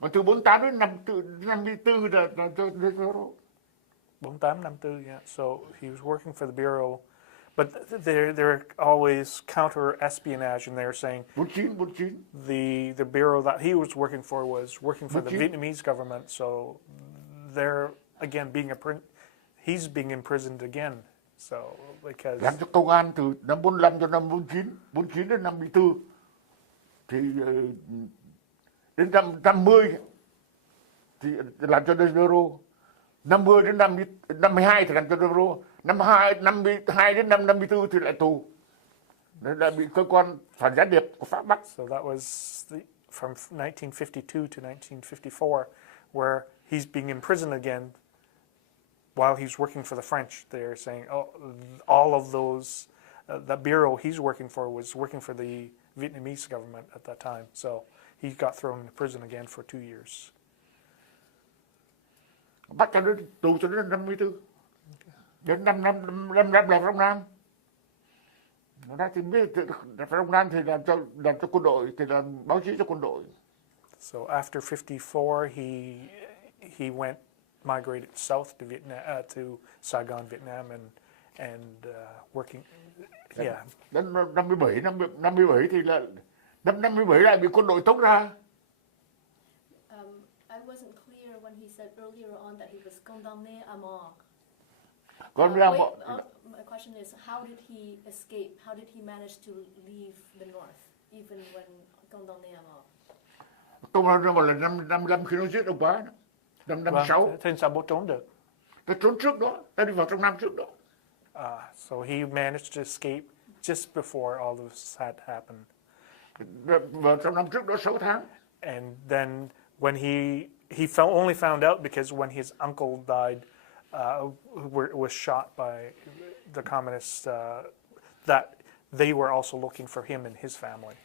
Còn từ 48 đến năm 54 là cho 48, 54, yeah. So he was working for the Bureau, but they're always counter-espionage, and they're saying 49. the bureau that he was working for was working for the Which- Vietnamese government. So they're again he's being imprisoned again. So because Làm cho công an từ năm 45 cho năm 49 đến năm 54. Thì đến năm 50 thì làm cho De Niro. 50 đến năm 52 thì làm cho De Niro. 52 đến năm 54 thì lại tù. Lại bị cơ quan phản gián điệp của Pháp bắt. so that was from 1952 to 1954, where he's being imprisoned again while he's working for the French. They're saying, oh, all of those, the bureau he's working for was working for the Vietnamese government at that time. So he got thrown into prison again for 2 years. Bắt cho đến tù cho đến năm 54. Đến năm là trong Nam. Nó thì biết trong Nam thì làm cho quân đội, thì làm báo chí cho quân đội. So after 54, he migrated south to Vietnam, to Saigon, Vietnam, and working. Yeah. Đến năm 57 thì là năm 57 lại bị quân đội tống ra. I wasn't clear when he said earlier on that he was condamné à mort. Còn ra My question is, how did he escape? How did he manage to leave the north, even when condamné à mort? công an gọi là năm 55 khi nó giết ông bá. Năm 56. Thế sao bố trốn được? Ta trốn trước đó, ta đi vào trong Nam trước đó. So he managed to escape just before all this had happened. Vào trong Nam trước đó 6 tháng. And then when he only found out because when his uncle died, was shot by the communists, that they were also looking for him and his family.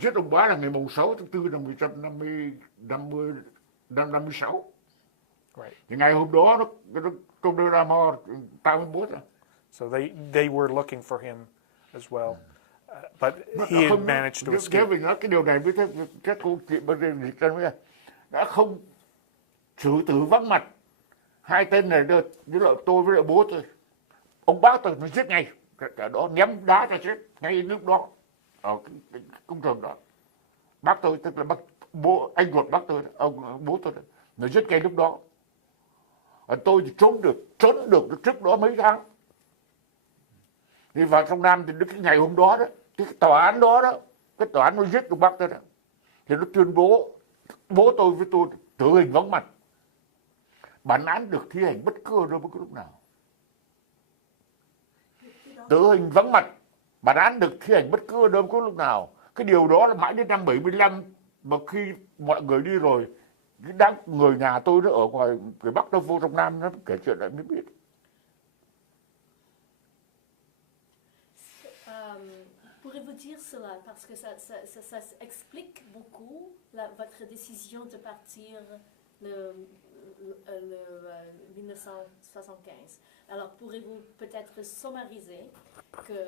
Giết ông bá là ngày 6 tháng 4 năm 1956. Right. Thì ngày hôm đó nó công đưa ra mò 81 rồi. So they were looking for him as well, but he had managed to escape. Mình nói cái điều này với các cô chị bên đây dịch ra đã không xử tử vắng mặt. Hai tên này được với lại tôi với lại bố tôi. Ông bác tôi nó giết ngay, cả đó ném đá ra chết ngay lúc đó ở cái công trường đó. Bác tôi tức là bố anh ruột bác tôi, ông bố tôi nó giết ngay lúc đó. Tôi thì trốn được trước đó mấy tháng. Thì vào trong Nam thì cái ngày hôm đó đó, cái tòa án đó đó, cái tòa án nó giết ông bác tôi đó, thì nó tuyên bố tôi với tôi tử hình vắng mặt. Bản án được thi hành bất cứ ở đâu bất cứ lúc nào. Tử hình vắng mặt, bản án được thi hành bất cứ ở đâu bất cứ lúc nào. Cái điều đó là mãi đến năm 75 mà khi mọi người đi rồi, người nhà tôi nó ở ngoài phía Bắc nó vô trong Nam nó kể chuyện lại mới biết. Pourrez-vous dire cela parce que ça explique beaucoup votre décision de partir le 1975. Alors pourrez-vous peut-être summariser que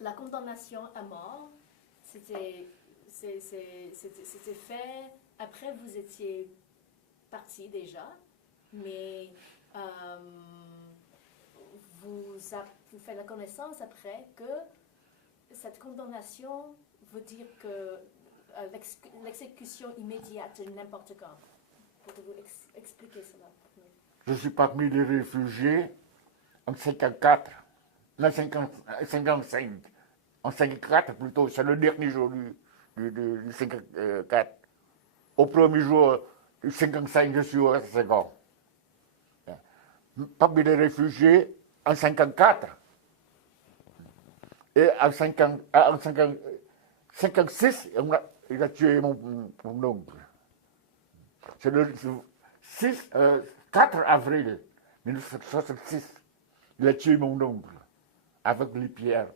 la condamnation à mort c'était fait après vous étiez parti déjà, mais vous faites la connaissance après que cette condamnation veut dire que l'exécution immédiate n'importe quand. Pouvez-vous expliquer cela? Je suis parmi les réfugiés en 54, non 55, en 54 plutôt, c'est le dernier jour du 54. Au premier jour du 55, je suis à Saigon. Parmi les réfugiés en 54. Et en 56, il a tué mon oncle. C'est le 4 avril 1966, il a tué mon oncle avec les pierres.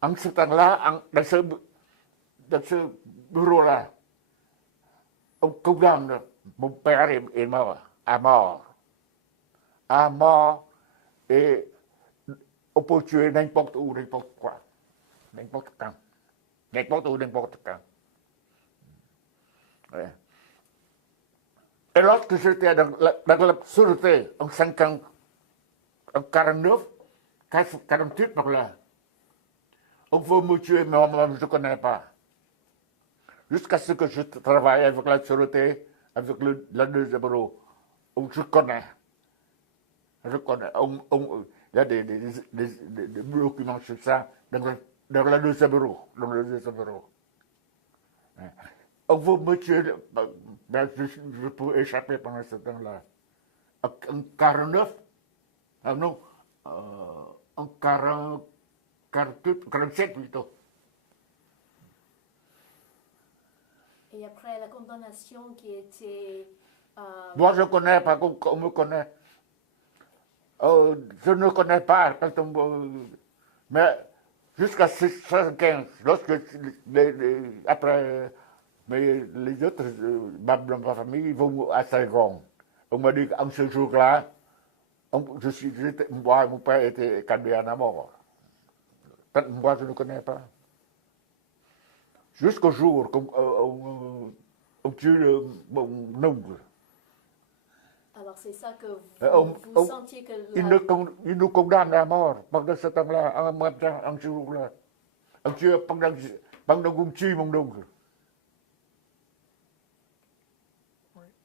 En ce temps-là, dans ce bureau-là, ông công an, mon père est mort, à mort, et on peut tuer n'importe où, n'importe quoi, n'importe quand, n'importe où, n'importe quand. Ouais. Et lorsque j'étais dans la sûreté, en 49, 48 par là, on veut me tuer, mais moi, je ne connais pas. Jusqu'à ce que je travaille avec la sûreté, avec la deuxième bureau, où je connais. Je connais. Il y a des documents sur ça dans la deuxième bureau. Dans le deuxième bureau. On veut me tuer, ben, je peux échapper pendant ce temps-là. En 49, ah non, en 47 plutôt. Et après la condamnation qui était... Moi, je ne connais pas, on me connaît. Je ne connais pas, mais jusqu'à 75, lorsque après les autres membres de ma famille vont à Saigon, on m'a dit qu'en ce jour-là, moi, mon père était condamné à mort. Moi, je ne connais pas. Jusqu'au jour qu'on tue mon oncle. Alors c'est ça que vous sentiez que... Il nous condamne à mort pendant ce temps-là, en ce jour-là. Pendant qu'on tue mon oncle.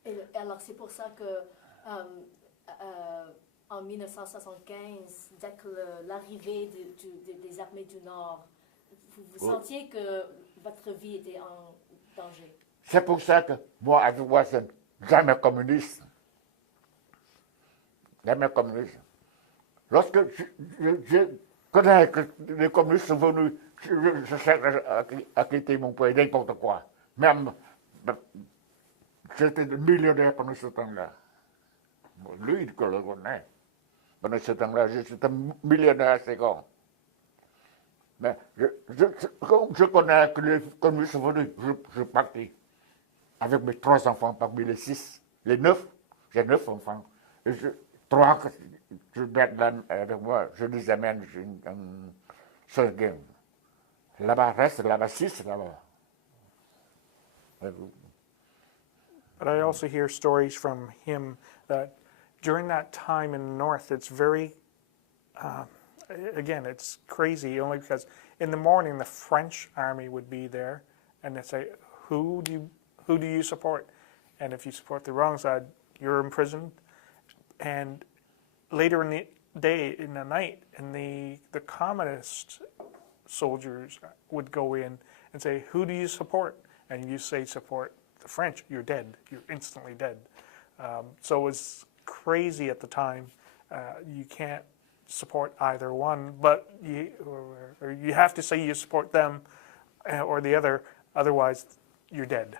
Et alors c'est pour ça que en 1975, dès que l'arrivée des armées du Nord, vous sentiez que votre vie était en danger. C'est pour ça que moi, je vois jamais communiste. Jamais communiste. Lorsque je connais que les communistes sont venus, je cherche à quitter mon pays, n'importe quoi. Même, j'étais millionnaire pendant ce temps-là. Lui, il le connaît. Pendant ce temps-là, j'étais millionnaire à Saigon. Mais comme je connais que les communistes sont venus, je suis parti. Avec mes 3 enfants parmi les 6. Les 9, j'ai 9 enfants. Et 3 que je mets avec moi, je les amène en Saigon. Là-bas, reste là-bas, 6 là-bas. But I also hear stories from him that during that time in the North, it's very, again, it's crazy only because in the morning the French army would be there and they'd say, who do you support? And if you support the wrong side, you're imprisoned. And later in the day, in the night, and the communist soldiers would go in and say, who do you support? And you say support the French, you're dead. You're instantly dead. So it was crazy at the time. You can't support either one, but you have to say you support them or the other, otherwise you're dead.